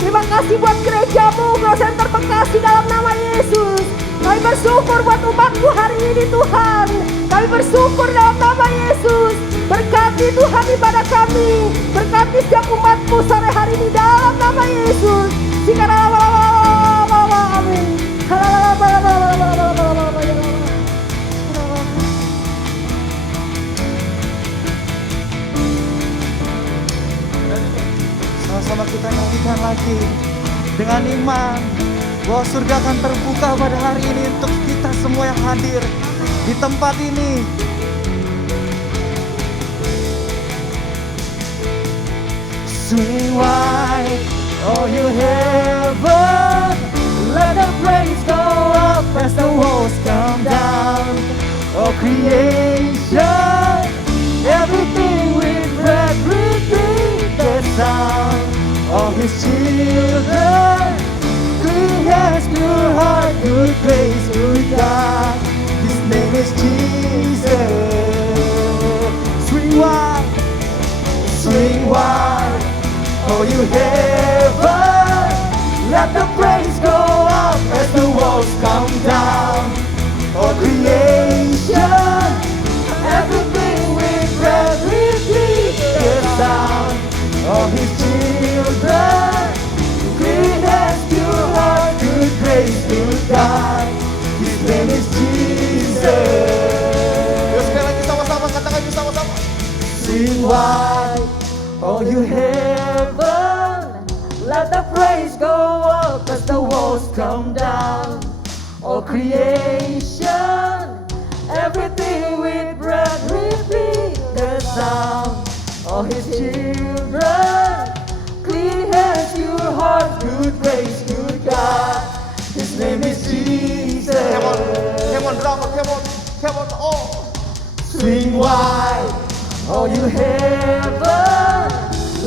Terima kasih buat gereja-Mu, Growth Center Bekasi dalam nama Yesus. Kami bersyukur buat umat-Mu hari ini Tuhan. Kami bersyukur dalam nama Yesus. Berkati Tuhan ibadah kami. Berkati setiap umat-Mu sore hari ini dalam nama Yesus. yakin dengan iman bahwa surga akan terbuka pada hari ini untuk kita semua yang hadir di tempat ini. Swing wide, oh you heaven, let the praise go up as the walls come down. Oh creation, everything with breath, repeat the sound of His children. Clean hands, pure heart, good grace, good God. His name is Jesus. Swing wide, swing wide. Oh, you heaven, let the praise go up as the walls come down. Oh, creation, everything with breath, repeat the sound of His children. Clean hands, pure heart, good grace, good God. His name is Jesus. Sekali lagi sama-sama, katakan sama-sama. Sing wide, oh you heaven, let the praise go up as the walls come down. Oh creation, everything with breath, repeat the sound of His children. Clean hands, pure heart, good grace, good God. His name is Jesus. Come on, drama, come on, oh. Swing wide, oh you heaven,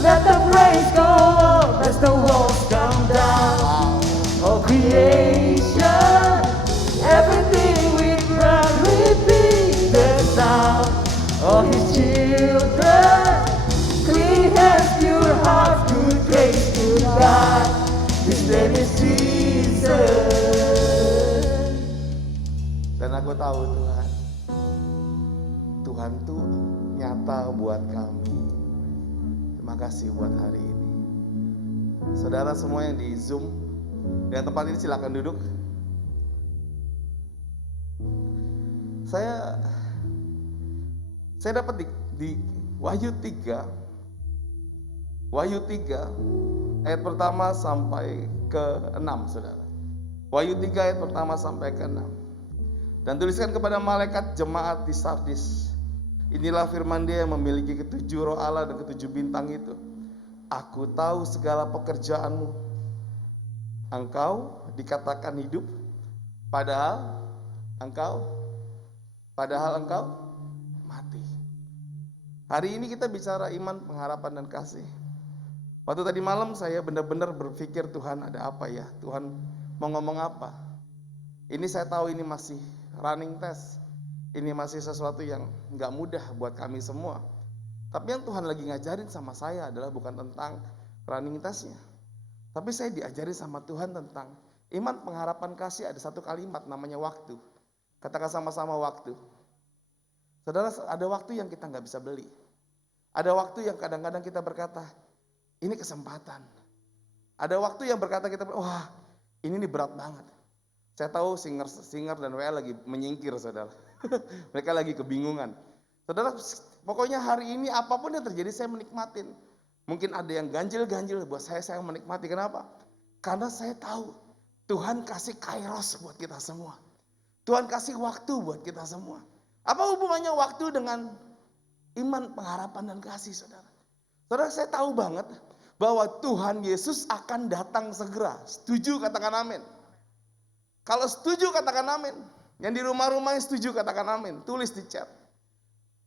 let the praise go up as the walls come down. Oh creation, everything with breath, repeat the sound of His children. Clean hands, pure heart, good grace, good God. His name is Jesus. Dan aku tahu Tuhan, Tuhan tuh nyata buat kami. Terima kasih buat hari ini. Saudara semua yang di Zoom dan tempat ini silakan duduk. Saya dapat di Wahyu 3 ayat pertama sampai ke 6, saudara. Wahyu 3 ayat pertama sampai ke 6. Dan tuliskan kepada malaikat jemaat di Sardis, inilah firman Dia yang memiliki ketujuh roh Allah dan ketujuh bintang itu. Aku tahu segala pekerjaanmu. Engkau dikatakan hidup, padahal engkau mati. Hari ini kita bicara iman, pengharapan, dan kasih. Waktu tadi malam saya benar-benar berpikir, Tuhan ada apa ya? Tuhan mau ngomong apa? Ini saya tahu ini masih running test. Ini masih sesuatu yang gak mudah buat kami semua. Tapi yang Tuhan lagi ngajarin sama saya adalah bukan tentang running testnya. Tapi saya diajarin sama Tuhan tentang iman, pengharapan, kasih. Ada satu kalimat namanya waktu. Katakan sama-sama waktu. Saudara, ada waktu yang kita gak bisa beli. Ada waktu yang kadang-kadang kita berkata, ini kesempatan. Ada waktu yang berkata kita, wah ini nih berat banget. Saya tahu singer dan WL lagi menyingkir, saudara. Mereka lagi kebingungan. Saudara, pokoknya hari ini apapun yang terjadi saya menikmatin. Mungkin ada yang ganjil-ganjil, buat saya menikmati. Kenapa? Karena saya tahu Tuhan kasih kairos buat kita semua. Tuhan kasih waktu buat kita semua. Apa hubungannya waktu dengan iman, pengharapan, dan kasih, saudara? Saudara, saya tahu banget bahwa Tuhan Yesus akan datang segera. Setuju, katakan amin. Kalau setuju katakan amin. Yang di rumah-rumah yang setuju katakan amin. Tulis di chat.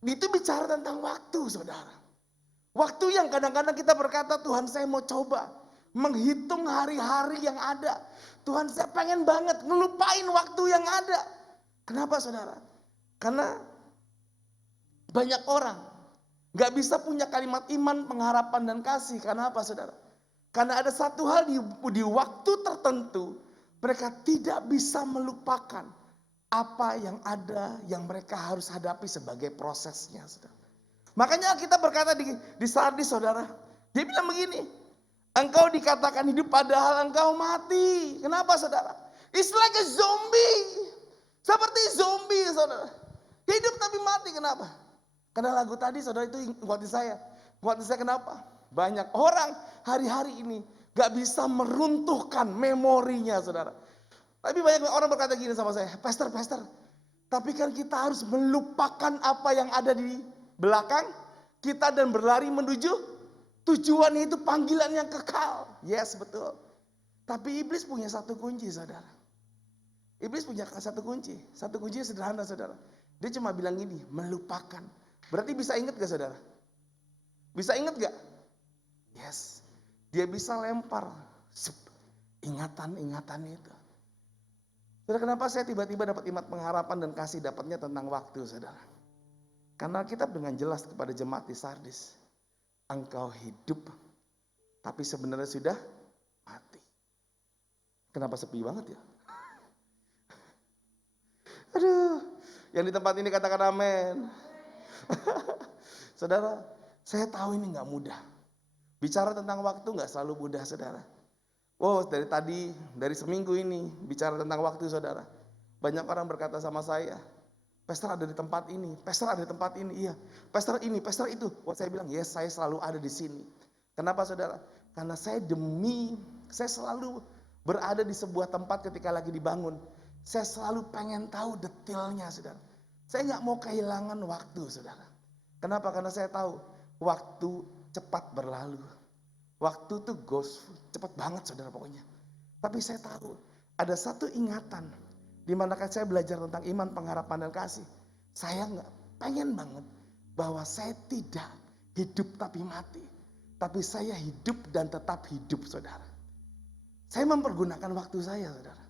Itu bicara tentang waktu, saudara. Waktu yang kadang-kadang kita berkata, Tuhan saya mau coba menghitung hari-hari yang ada. Tuhan saya pengen banget ngelupain waktu yang ada. Kenapa, saudara? Karena banyak orang gak bisa punya kalimat iman, pengharapan, dan kasih. Karena apa, saudara? Karena ada satu hal di waktu tertentu, mereka tidak bisa melupakan apa yang ada yang mereka harus hadapi sebagai prosesnya, saudara. Makanya kita berkata di Sardis, saudara. Dia bilang begini, engkau dikatakan hidup padahal engkau mati. Kenapa, saudara? It's like a zombie. Seperti zombie, saudara. Hidup tapi mati, kenapa? Karena lagu tadi, saudara, itu nguatin saya. Nguatin saya kenapa? Banyak orang hari-hari ini gak bisa meruntuhkan memorinya saudara. Tapi banyak orang berkata gini sama saya, Pastor, tapi kan kita harus melupakan apa yang ada di belakang kita dan berlari menuju tujuan, itu panggilan yang kekal. Yes, betul. Tapi iblis punya satu kunci saudara. Iblis punya satu kunci sederhana saudara. Dia cuma bilang gini, melupakan. Berarti bisa ingat gak saudara? Bisa ingat gak? Yes. Dia bisa lempar ingatan-ingatan itu. Saudara, kenapa saya tiba-tiba dapat iman pengharapan dan kasih dapatnya tentang waktu saudara? Karena Alkitab dengan jelas kepada jemaat di Sardis, engkau hidup tapi sebenarnya sudah mati. Kenapa sepi banget ya? Aduh, yang di tempat ini katakan amin. Saudara, saya tahu ini gak mudah. Bicara tentang waktu gak selalu mudah saudara. Wow, dari seminggu ini bicara tentang waktu saudara. Banyak orang berkata sama saya, Pastor ada di tempat ini, Pastor ada di tempat ini, iya. Pastor ini, Pastor itu. Wah, saya bilang, yes, saya selalu ada di sini. Kenapa saudara? Karena saya selalu berada di sebuah tempat ketika lagi dibangun. Saya selalu pengen tahu detailnya saudara. Saya gak mau kehilangan waktu saudara. Kenapa? Karena saya tahu waktu cepat berlalu. Waktu tuh goes cepat banget saudara pokoknya. Tapi saya tahu ada satu ingatan di mana saya belajar tentang iman, pengharapan dan kasih. Saya nggak pengen banget bahwa saya tidak hidup tapi mati, tapi saya hidup dan tetap hidup saudara. Saya mempergunakan waktu saya saudara.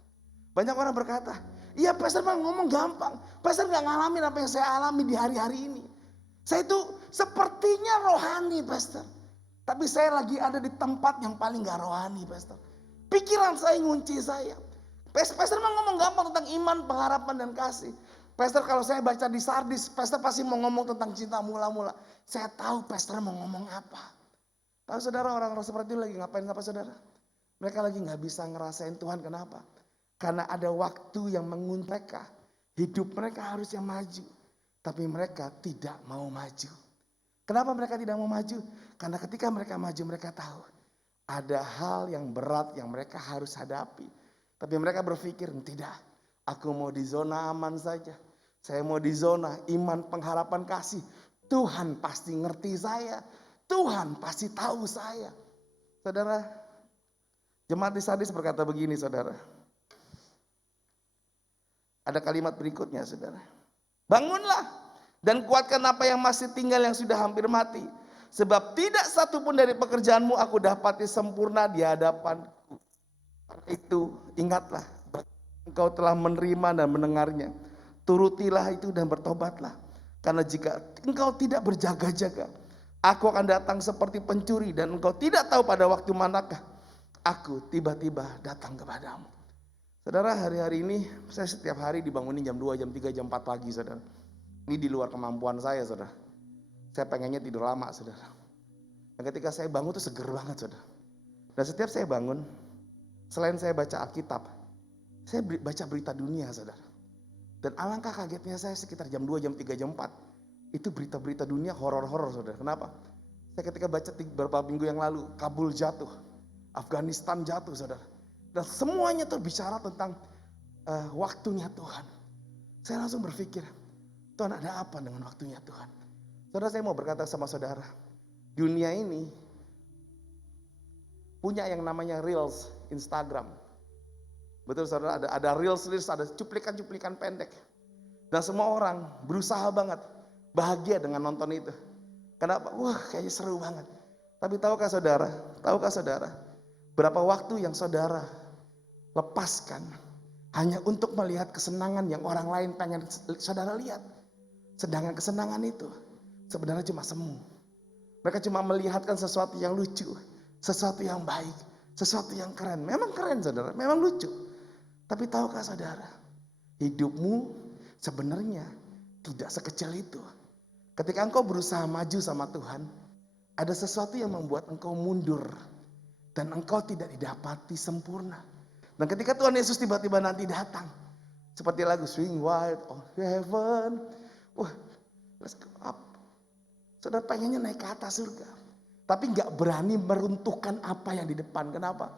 Banyak orang berkata, iya Pastor bang ngomong gampang, Pastor nggak ngalamin apa yang saya alami di hari-hari ini. Saya itu sepertinya rohani Pastor. Tapi saya lagi ada di tempat yang paling gak rohani Pastor. Pikiran saya ngunci saya. Pastor mah ngomong gampang tentang iman, pengharapan dan kasih. Pastor kalau saya baca di Sardis, Pastor pasti mau ngomong tentang cinta mula-mula. Saya tahu Pastor mau ngomong apa. Tahu saudara, orang-orang seperti itu lagi ngapain apa saudara? Mereka lagi gak bisa ngerasain Tuhan. Kenapa? Karena ada waktu yang mengunci mereka. Hidup mereka harusnya maju. Tapi mereka tidak mau maju. Kenapa mereka tidak mau maju? Karena ketika mereka maju mereka tahu ada hal yang berat yang mereka harus hadapi. Tapi mereka berpikir tidak, aku mau di zona aman saja. Saya mau di zona iman, pengharapan, kasih. Tuhan pasti ngerti saya. Tuhan pasti tahu saya. Saudara, jemaat di Sardis berkata begini saudara. Ada kalimat berikutnya saudara. Bangunlah dan kuatkan apa yang masih tinggal yang sudah hampir mati. Sebab tidak satu pun dari pekerjaanmu aku dapati sempurna di hadapanku. Itu ingatlah, engkau telah menerima dan mendengarnya. Turutilah itu dan bertobatlah. Karena jika engkau tidak berjaga-jaga, aku akan datang seperti pencuri dan engkau tidak tahu pada waktu manakah aku tiba-tiba datang kepadamu. Saudara, hari-hari ini saya setiap hari dibangunin jam 2, jam 3, jam 4 pagi saudara. Ini di luar kemampuan saya saudara. Saya pengennya tidur lama saudara. Dan ketika saya bangun tuh seger banget saudara. Dan setiap saya bangun, selain saya baca Alkitab, saya baca berita dunia saudara. Dan alangkah kagetnya saya sekitar jam 2, jam 3, jam 4. Itu berita-berita dunia horor-horor saudara. Kenapa? Saya ketika baca beberapa minggu yang lalu, Kabul jatuh, Afghanistan jatuh saudara. Dan semuanya tuh bicara tentang waktunya Tuhan. Saya langsung berpikir, Tuhan ada apa dengan waktunya Tuhan? Saudara, saya mau berkata sama saudara, dunia ini punya yang namanya Reels Instagram. Betul saudara, ada Reels, ada cuplikan-cuplikan pendek. Dan semua orang berusaha banget bahagia dengan nonton itu. Kenapa? Wah, kayaknya seru banget. Tapi tahukah saudara, berapa waktu yang saudara lepaskan hanya untuk melihat kesenangan yang orang lain pengen saudara lihat. Sedangkan kesenangan itu sebenarnya cuma semu. Mereka cuma melihatkan sesuatu yang lucu, sesuatu yang baik, sesuatu yang keren. Memang keren saudara, memang lucu. Tapi tahukah saudara, hidupmu sebenarnya tidak sekecil itu. Ketika engkau berusaha maju sama Tuhan, ada sesuatu yang membuat engkau mundur. Dan engkau tidak didapati sempurna. Dan ketika Tuhan Yesus tiba-tiba nanti datang, seperti lagu Swing Wide of Heaven. Wah, let's go up. Saudara pengennya naik ke atas surga. tapi nggak berani meruntuhkan apa yang di depan. Kenapa?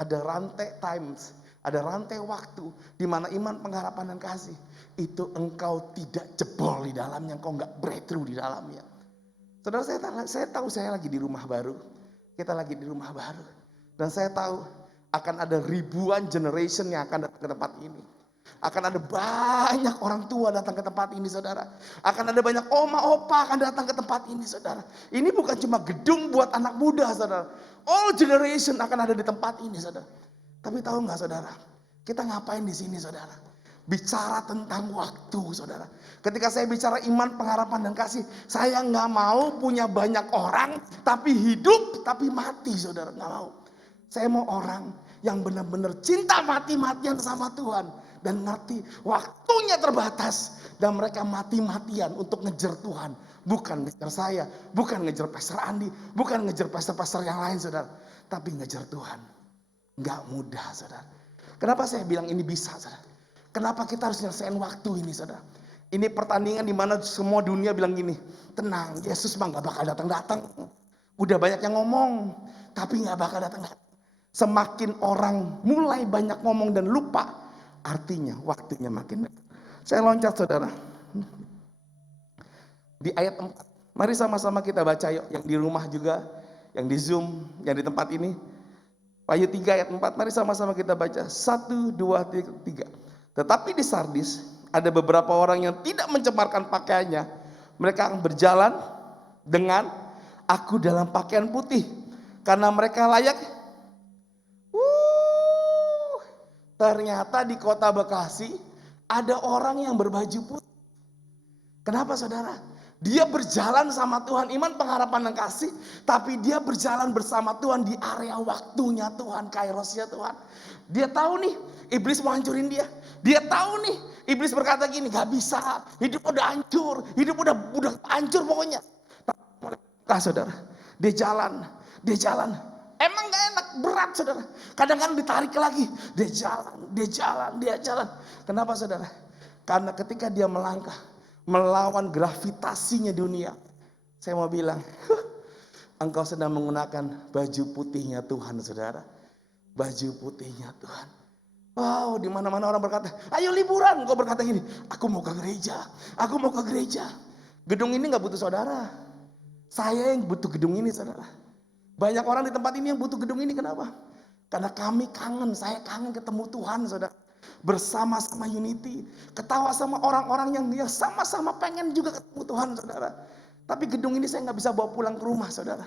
Ada rantai times, ada rantai waktu di mana iman, pengharapan dan kasih itu engkau tidak jebol di dalamnya, engkau nggak breakthrough di dalamnya. Saudara, saya tahu saya lagi di rumah baru, kita lagi di rumah baru, dan saya tahu akan ada ribuan generation yang akan datang ke tempat ini. Akan ada banyak orang tua datang ke tempat ini, saudara. Akan ada banyak oma opa akan datang ke tempat ini, saudara. Ini bukan cuma gedung buat anak muda, saudara. All generation akan ada di tempat ini, saudara. Tapi tahu nggak, saudara? Kita ngapain di sini, saudara? Bicara tentang waktu, saudara. Ketika saya bicara iman, pengharapan dan kasih, saya nggak mau punya banyak orang tapi hidup tapi mati, saudara. Nggak mau. Saya mau orang yang benar-benar cinta mati-matian sama Tuhan dan ngerti waktunya terbatas dan mereka mati-matian untuk ngejar Tuhan, bukan ngejar saya, bukan ngejar Pastor Andi, bukan ngejar pastor-pastor yang lain, saudara, tapi ngejar Tuhan. Nggak mudah, saudara. Kenapa saya bilang ini bisa, saudara? Kenapa kita harus nyelesain waktu ini, saudara? Ini pertandingan di mana semua dunia bilang gini, tenang, Yesus mah nggak bakal datang-datang. Udah banyak yang ngomong, tapi nggak bakal datang-datang. Semakin orang mulai banyak ngomong dan lupa, artinya waktunya makin dekat. Saya loncat, saudara. Di ayat 4. Mari sama-sama kita baca yuk. Yang di rumah juga, yang di Zoom, yang di tempat ini. Wahyu 3 ayat 4. Mari sama-sama kita baca. 1, 2, 3. Tetapi di Sardis ada beberapa orang yang tidak mencemarkan pakaiannya. Mereka akan berjalan dengan aku dalam pakaian putih. Karena mereka layak. Ternyata di kota Bekasi ada orang yang berbaju putih. Kenapa, saudara? Dia berjalan sama Tuhan, iman, pengharapan dan kasih, tapi dia berjalan bersama Tuhan di area waktunya Tuhan, kairosnya Tuhan. Dia tahu nih, iblis mau hancurin dia. Dia tahu nih, iblis berkata gini, gak bisa, hidup udah hancur, hidup udah hancur pokoknya. Nah, saudara, dia jalan. Emang gak enak, berat, saudara. Kadang-kadang ditarik lagi, dia jalan. Kenapa, saudara? Karena ketika dia melangkah melawan gravitasinya dunia, saya mau bilang, engkau sedang menggunakan baju putihnya Tuhan, saudara. Baju putihnya Tuhan. Wow, di mana-mana orang berkata, ayo liburan. Engkau berkata gini, aku mau ke gereja. Gedung ini gak butuh saudara. Saya yang butuh gedung ini, saudara. Banyak orang di tempat ini yang butuh gedung ini, kenapa? Karena kami kangen, saya kangen ketemu Tuhan, saudara. Bersama-sama unity, ketawa sama orang-orang yang sama-sama pengen juga ketemu Tuhan, saudara. Tapi gedung ini saya nggak bisa bawa pulang ke rumah, saudara.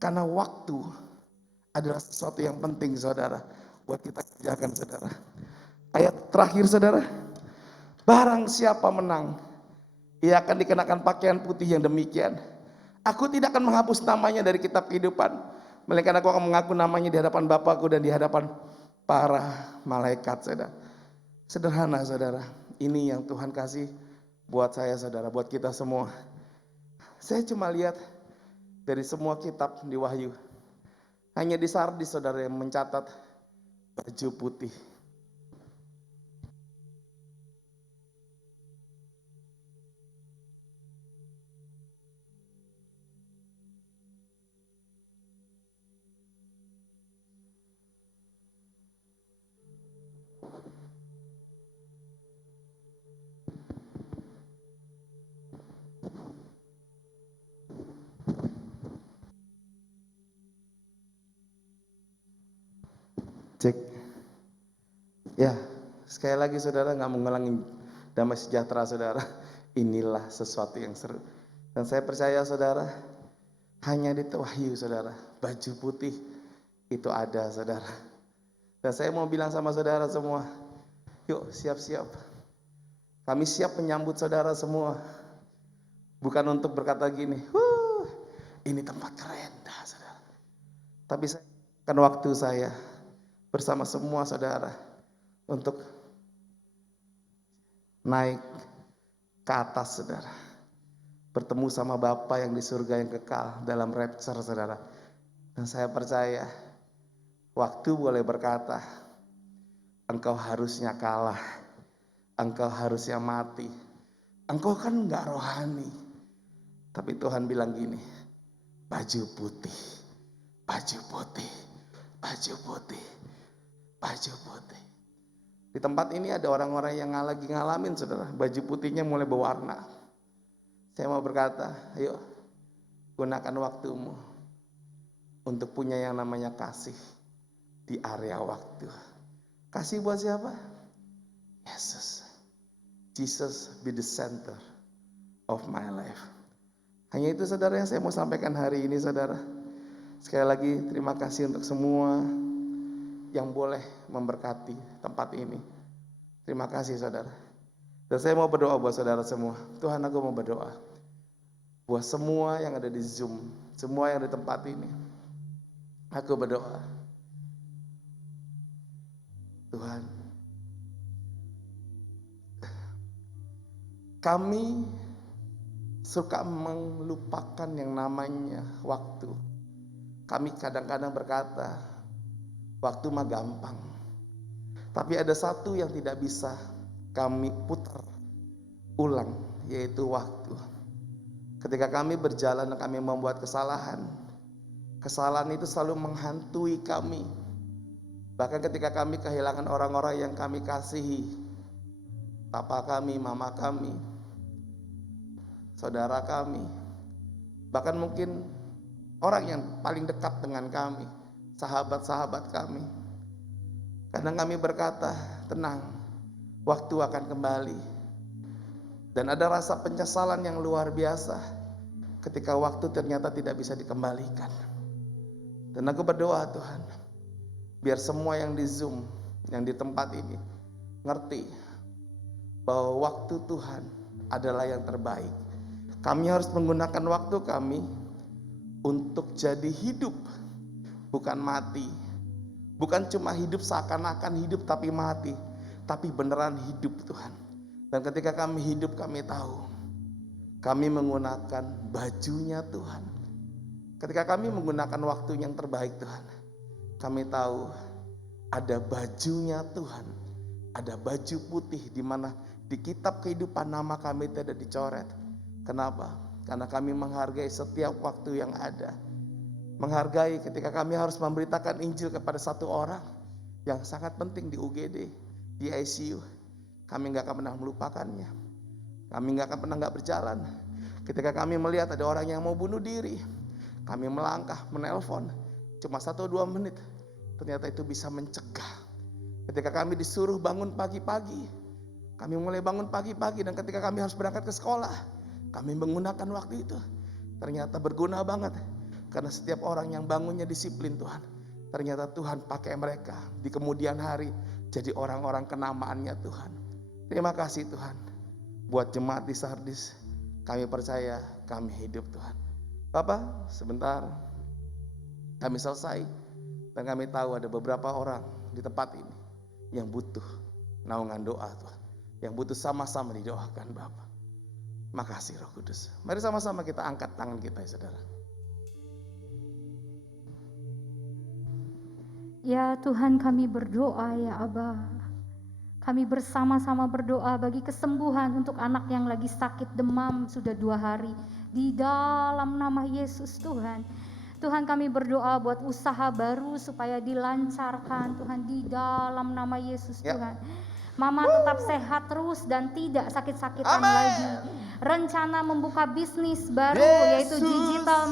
Karena waktu adalah sesuatu yang penting, saudara, buat kita kerjakan, saudara. Ayat terakhir, saudara. Barang siapa menang, ia akan dikenakan pakaian putih yang demikian. Aku tidak akan menghapus namanya dari kitab kehidupan, melainkan aku akan mengaku namanya di hadapan Bapakku dan di hadapan para malaikat, saudara. Sederhana, saudara. Ini yang Tuhan kasih buat saya, saudara, buat kita semua. Saya cuma lihat dari semua kitab di Wahyu, hanya di Sardis, saudara, yang mencatat baju putih. Cek. Ya, sekali lagi, saudara, nggak mengulangi damai sejahtera, saudara. Inilah sesuatu yang seru. Dan saya percaya, saudara, hanya di Wahyu, saudara, baju putih itu ada, saudara. Dan saya mau bilang sama saudara semua, yuk siap-siap. Kami siap menyambut saudara semua. Bukan untuk berkata gini, ini tempat keren dah, saudara. Tapi saya akan waktu saya bersama semua saudara untuk naik ke atas, saudara. Bertemu sama Bapa yang di surga yang kekal dalam rapture, saudara. Dan saya percaya waktu boleh berkata, engkau harusnya kalah, engkau harusnya mati, engkau kan gak rohani. Tapi Tuhan bilang gini, baju putih, baju putih, baju putih, baju putih. Di tempat ini ada orang-orang yang lagi ngalamin saudara, baju putihnya mulai berwarna. Saya mau berkata, ayo gunakan waktumu untuk punya yang namanya kasih di area waktu. Kasih buat siapa? Yesus. Jesus be the center of my life. Hanya itu saudara yang saya mau sampaikan hari ini saudara. Sekali lagi terima kasih untuk semua yang boleh memberkati tempat ini. Terima kasih saudara. Dan saya mau berdoa buat saudara semua. Tuhan, aku mau berdoa buat semua yang ada di Zoom, semua yang di tempat ini. Aku berdoa, Tuhan, kami suka melupakan yang namanya waktu. Kami kadang-kadang berkata, waktu mah gampang. Tapi ada satu yang tidak bisa kami putar ulang, yaitu waktu. Ketika kami berjalan dan kami membuat kesalahan, kesalahan itu selalu menghantui kami. Bahkan ketika kami kehilangan orang-orang yang kami kasihi, papa kami, mama kami, saudara kami, bahkan mungkin orang yang paling dekat dengan kami, sahabat-sahabat kami. Kadang kami berkata, tenang, waktu akan kembali. Dan ada rasa penyesalan yang luar biasa ketika waktu ternyata tidak bisa dikembalikan. Dan aku berdoa Tuhan, biar semua yang di Zoom, yang di tempat ini ngerti bahwa waktu Tuhan adalah yang terbaik. Kami harus menggunakan waktu kami untuk jadi hidup, bukan mati. Bukan cuma hidup seakan-akan hidup tapi mati, tapi beneran hidup Tuhan. Dan ketika kami hidup, kami tahu kami menggunakan bajunya Tuhan. Ketika kami menggunakan waktu yang terbaik Tuhan, kami tahu ada bajunya Tuhan, ada baju putih di mana di kitab kehidupan nama kami tidak dicoret. Kenapa? Karena kami menghargai setiap waktu yang ada. Menghargai ketika kami harus memberitakan Injil kepada satu orang yang sangat penting di UGD, di ICU. Kami gak akan pernah melupakannya. Kami gak akan pernah gak berjalan. Ketika kami melihat ada orang yang mau bunuh diri, kami melangkah, menelpon. Cuma 1-2 menit, ternyata itu bisa mencegah. Ketika kami disuruh bangun pagi-pagi, kami mulai bangun pagi-pagi. Dan ketika kami harus berangkat ke sekolah, kami menggunakan waktu itu. Ternyata berguna banget. Karena setiap orang yang bangunnya disiplin Tuhan, ternyata Tuhan pakai mereka di kemudian hari jadi orang-orang kenamaannya Tuhan. Terima kasih Tuhan. Buat jemaat di Sardis, kami percaya kami hidup Tuhan. Bapak, sebentar kami selesai. Dan kami tahu ada beberapa orang di tempat ini yang butuh naungan doa Tuhan, yang butuh sama-sama didoakan Bapak. Makasih Roh Kudus. Mari sama-sama kita angkat tangan kita ya saudara. Ya Tuhan, kami berdoa ya Aba. Kami bersama-sama berdoa bagi kesembuhan untuk anak yang lagi sakit demam sudah 2 hari. Di dalam nama Yesus Tuhan. Tuhan, kami berdoa buat usaha baru supaya dilancarkan Tuhan di dalam nama Yesus Tuhan. Mama tetap sehat terus dan tidak sakit-sakitan lagi. Rencana membuka bisnis baru yaitu digital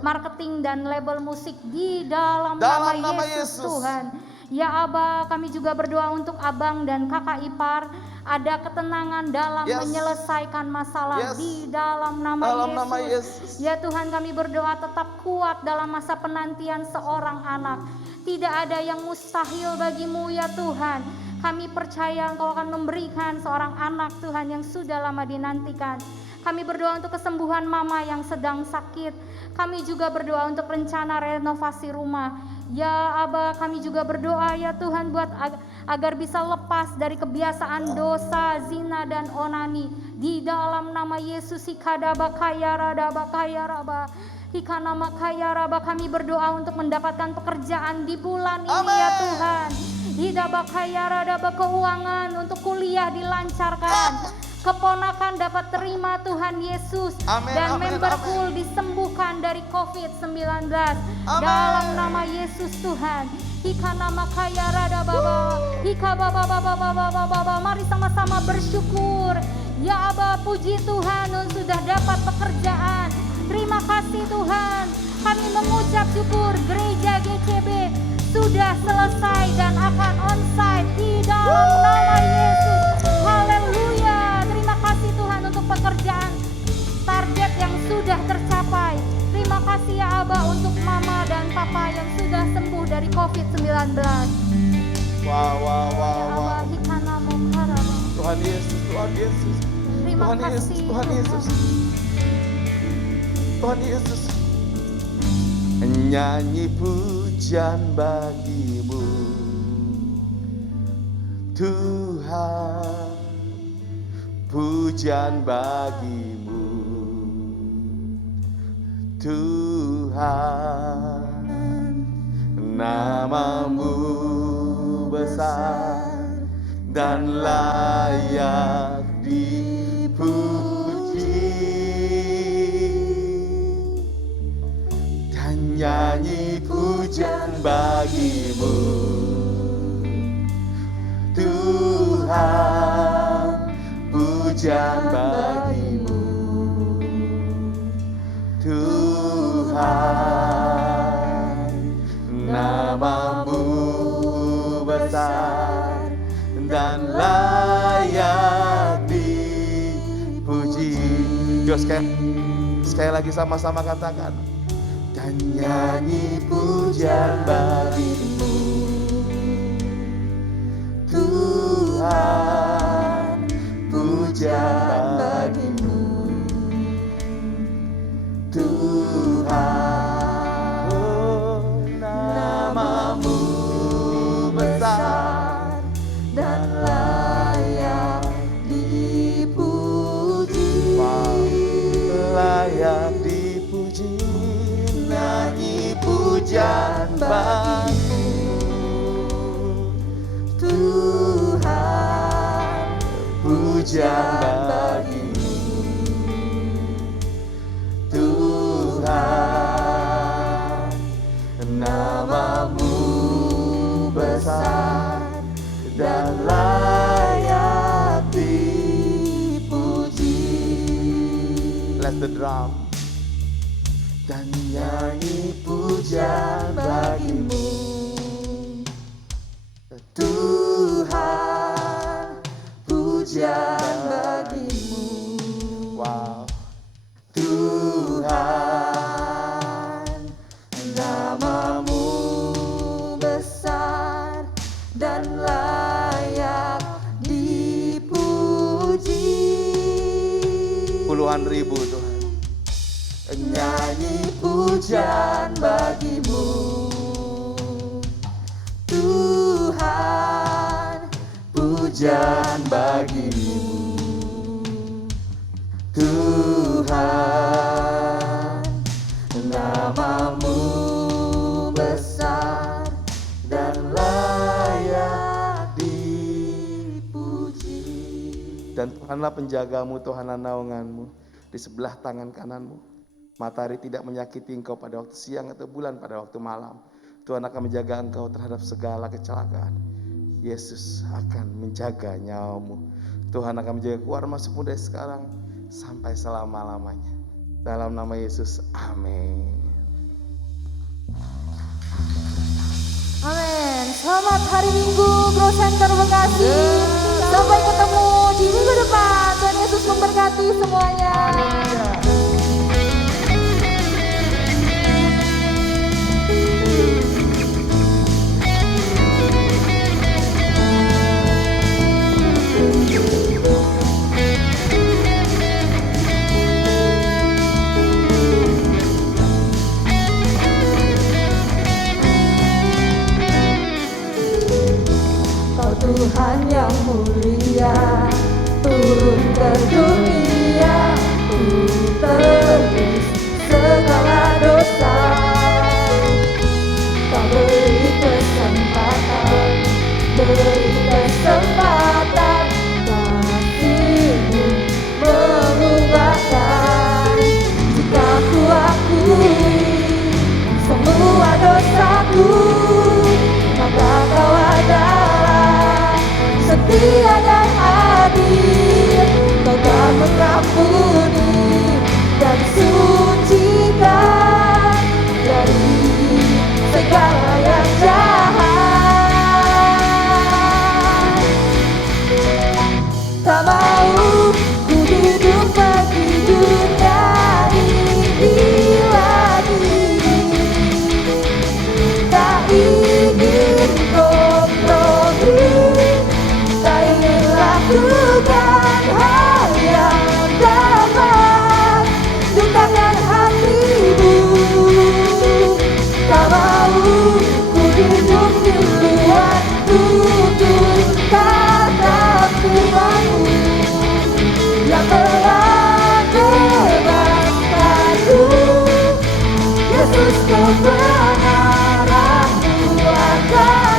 marketing dan label musik di dalam nama Yesus Tuhan. Ya Aba, kami juga berdoa untuk abang dan kakak ipar ada ketenangan dalam menyelesaikan masalah di dalam nama Yesus. Ya Tuhan, kami berdoa tetap kuat dalam masa penantian seorang anak. Tidak ada yang mustahil bagimu ya Tuhan. Kami percaya Engkau akan memberikan seorang anak Tuhan yang sudah lama dinantikan. Kami berdoa untuk kesembuhan mama yang sedang sakit. Kami juga berdoa untuk rencana renovasi rumah. Ya Aba, kami juga berdoa ya Tuhan buat agar bisa lepas dari kebiasaan dosa, zina dan onani. Di dalam nama Yesus kami berdoa untuk mendapatkan pekerjaan di bulan ini ya Tuhan. Keuangan untuk kuliah dilancarkan. keponakan dapat terima Tuhan Yesus. Amin, Dan amin, member amin. full disembuhkan dari COVID-19. Dalam nama Yesus Tuhan. Hika nama kaya rada baba, hika baba baba baba baba baba. Mari sama-sama bersyukur. Ya Aba, puji Tuhan sudah dapat pekerjaan. Terima kasih Tuhan. Kami mengucap syukur gereja GCB sudah selesai dan akan onsite di dalam nama Yesus. Haleluya. Terima kasih Tuhan untuk pekerjaan target yang sudah tercapai. Terima kasih ya Aba untuk mama dan papa yang sudah sembuh dari COVID-19. Wow, wow, wow, wow. Aba hikana mokaraba. Tuhan Yesus, Tuhan Yesus. Terima Tuhan Yesus, kasih Tuhan Yesus. Tuhan Yesus. Nyanyi pujian bagimu, Tuhan. Pujian bagimu, Tuhan. Namamu besar dan layak dipuji, dan nyanyi pujian bagimu, Tuhan. Pujian bagimu, Tuhan. Namamu besar dan layak dipuji. Yuk sekali lagi sama-sama katakan. Dan nyanyi pujian bagimu, Tuhan. Pujian bagimu, Tuhan. Oh, namamu besar dan layak dipuji. Wow. Layak dipuji, nyanyi pujian bagimu, Tuhan. Pujian bagimu, Tuhan. Namamu besar dan layak dipuji. Let the drum. Dan nyanyi pujian bagimu, Tuhan. Pujian bagimu, wow, Tuhan. Namamu besar dan layak dipuji. Puluhan ribu Tuhan. Nyanyi pujian bagimu, Tuhan. Pujian bagimu, Tuhan. Namamu besar dan layak dipuji. Dan Tuhanlah penjagamu, Tuhanlah naunganmu di sebelah tangan kananmu. Matahari tidak menyakiti engkau pada waktu siang atau bulan pada waktu malam. Tuhan akan menjaga engkau terhadap segala kecelakaan. Yesus akan menjaga nyawamu. Tuhan akan menjaga keluar masukmu dari sekarang sampai selama-lamanya. Dalam nama Yesus, amin. Amin. Selamat hari Minggu Growth Center Bekasi. Sampai ketemu di minggu depan. Tuhan Yesus memberkati semuanya. Tuhan yang mulia turun ke dunia untuk tebus segala dosa. Kau beri kesempatan kasih-Mu setia dan adil. Kau telah mengampuni dan sucikan dari segala yang jahat. Tak mau ku hidup bagi dunia ini lagi. Tak ingin kompromi, tak ingin lakukan hal yang dapat dukakan hatimu. Tak mau ku hidup di luar tutur kata firman-Mu yang telah bebaskanku. Yesus, kebenaran-Mu adalah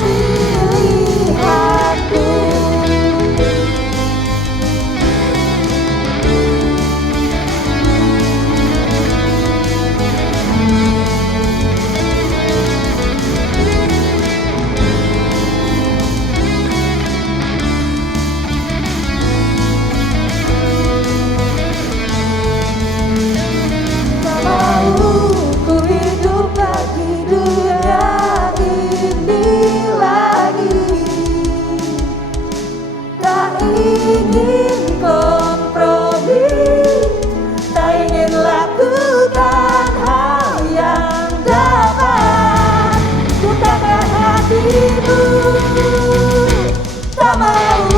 pilihanku. Tak mau ku hidup bagi dunia ini lagi. Tak ingin kompromi, tak ingin lakukan hal yang dapat dukakan hatimu. Tak mau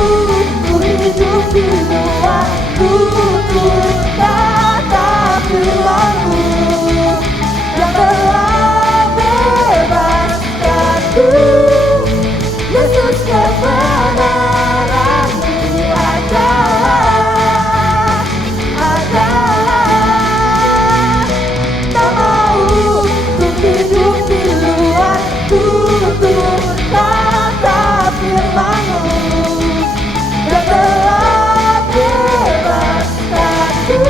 ku hidup di luar tutur kata firman-Mu yang telah bebaskanku. Yesus, kebenaran-Mu adalah. Tak mau ku hidup di luar tutur kata firman-Mu yang telah bebaskanku.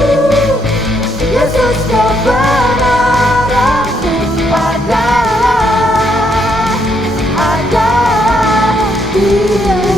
Yesus, kebenaran-Mu adalah pilihanku.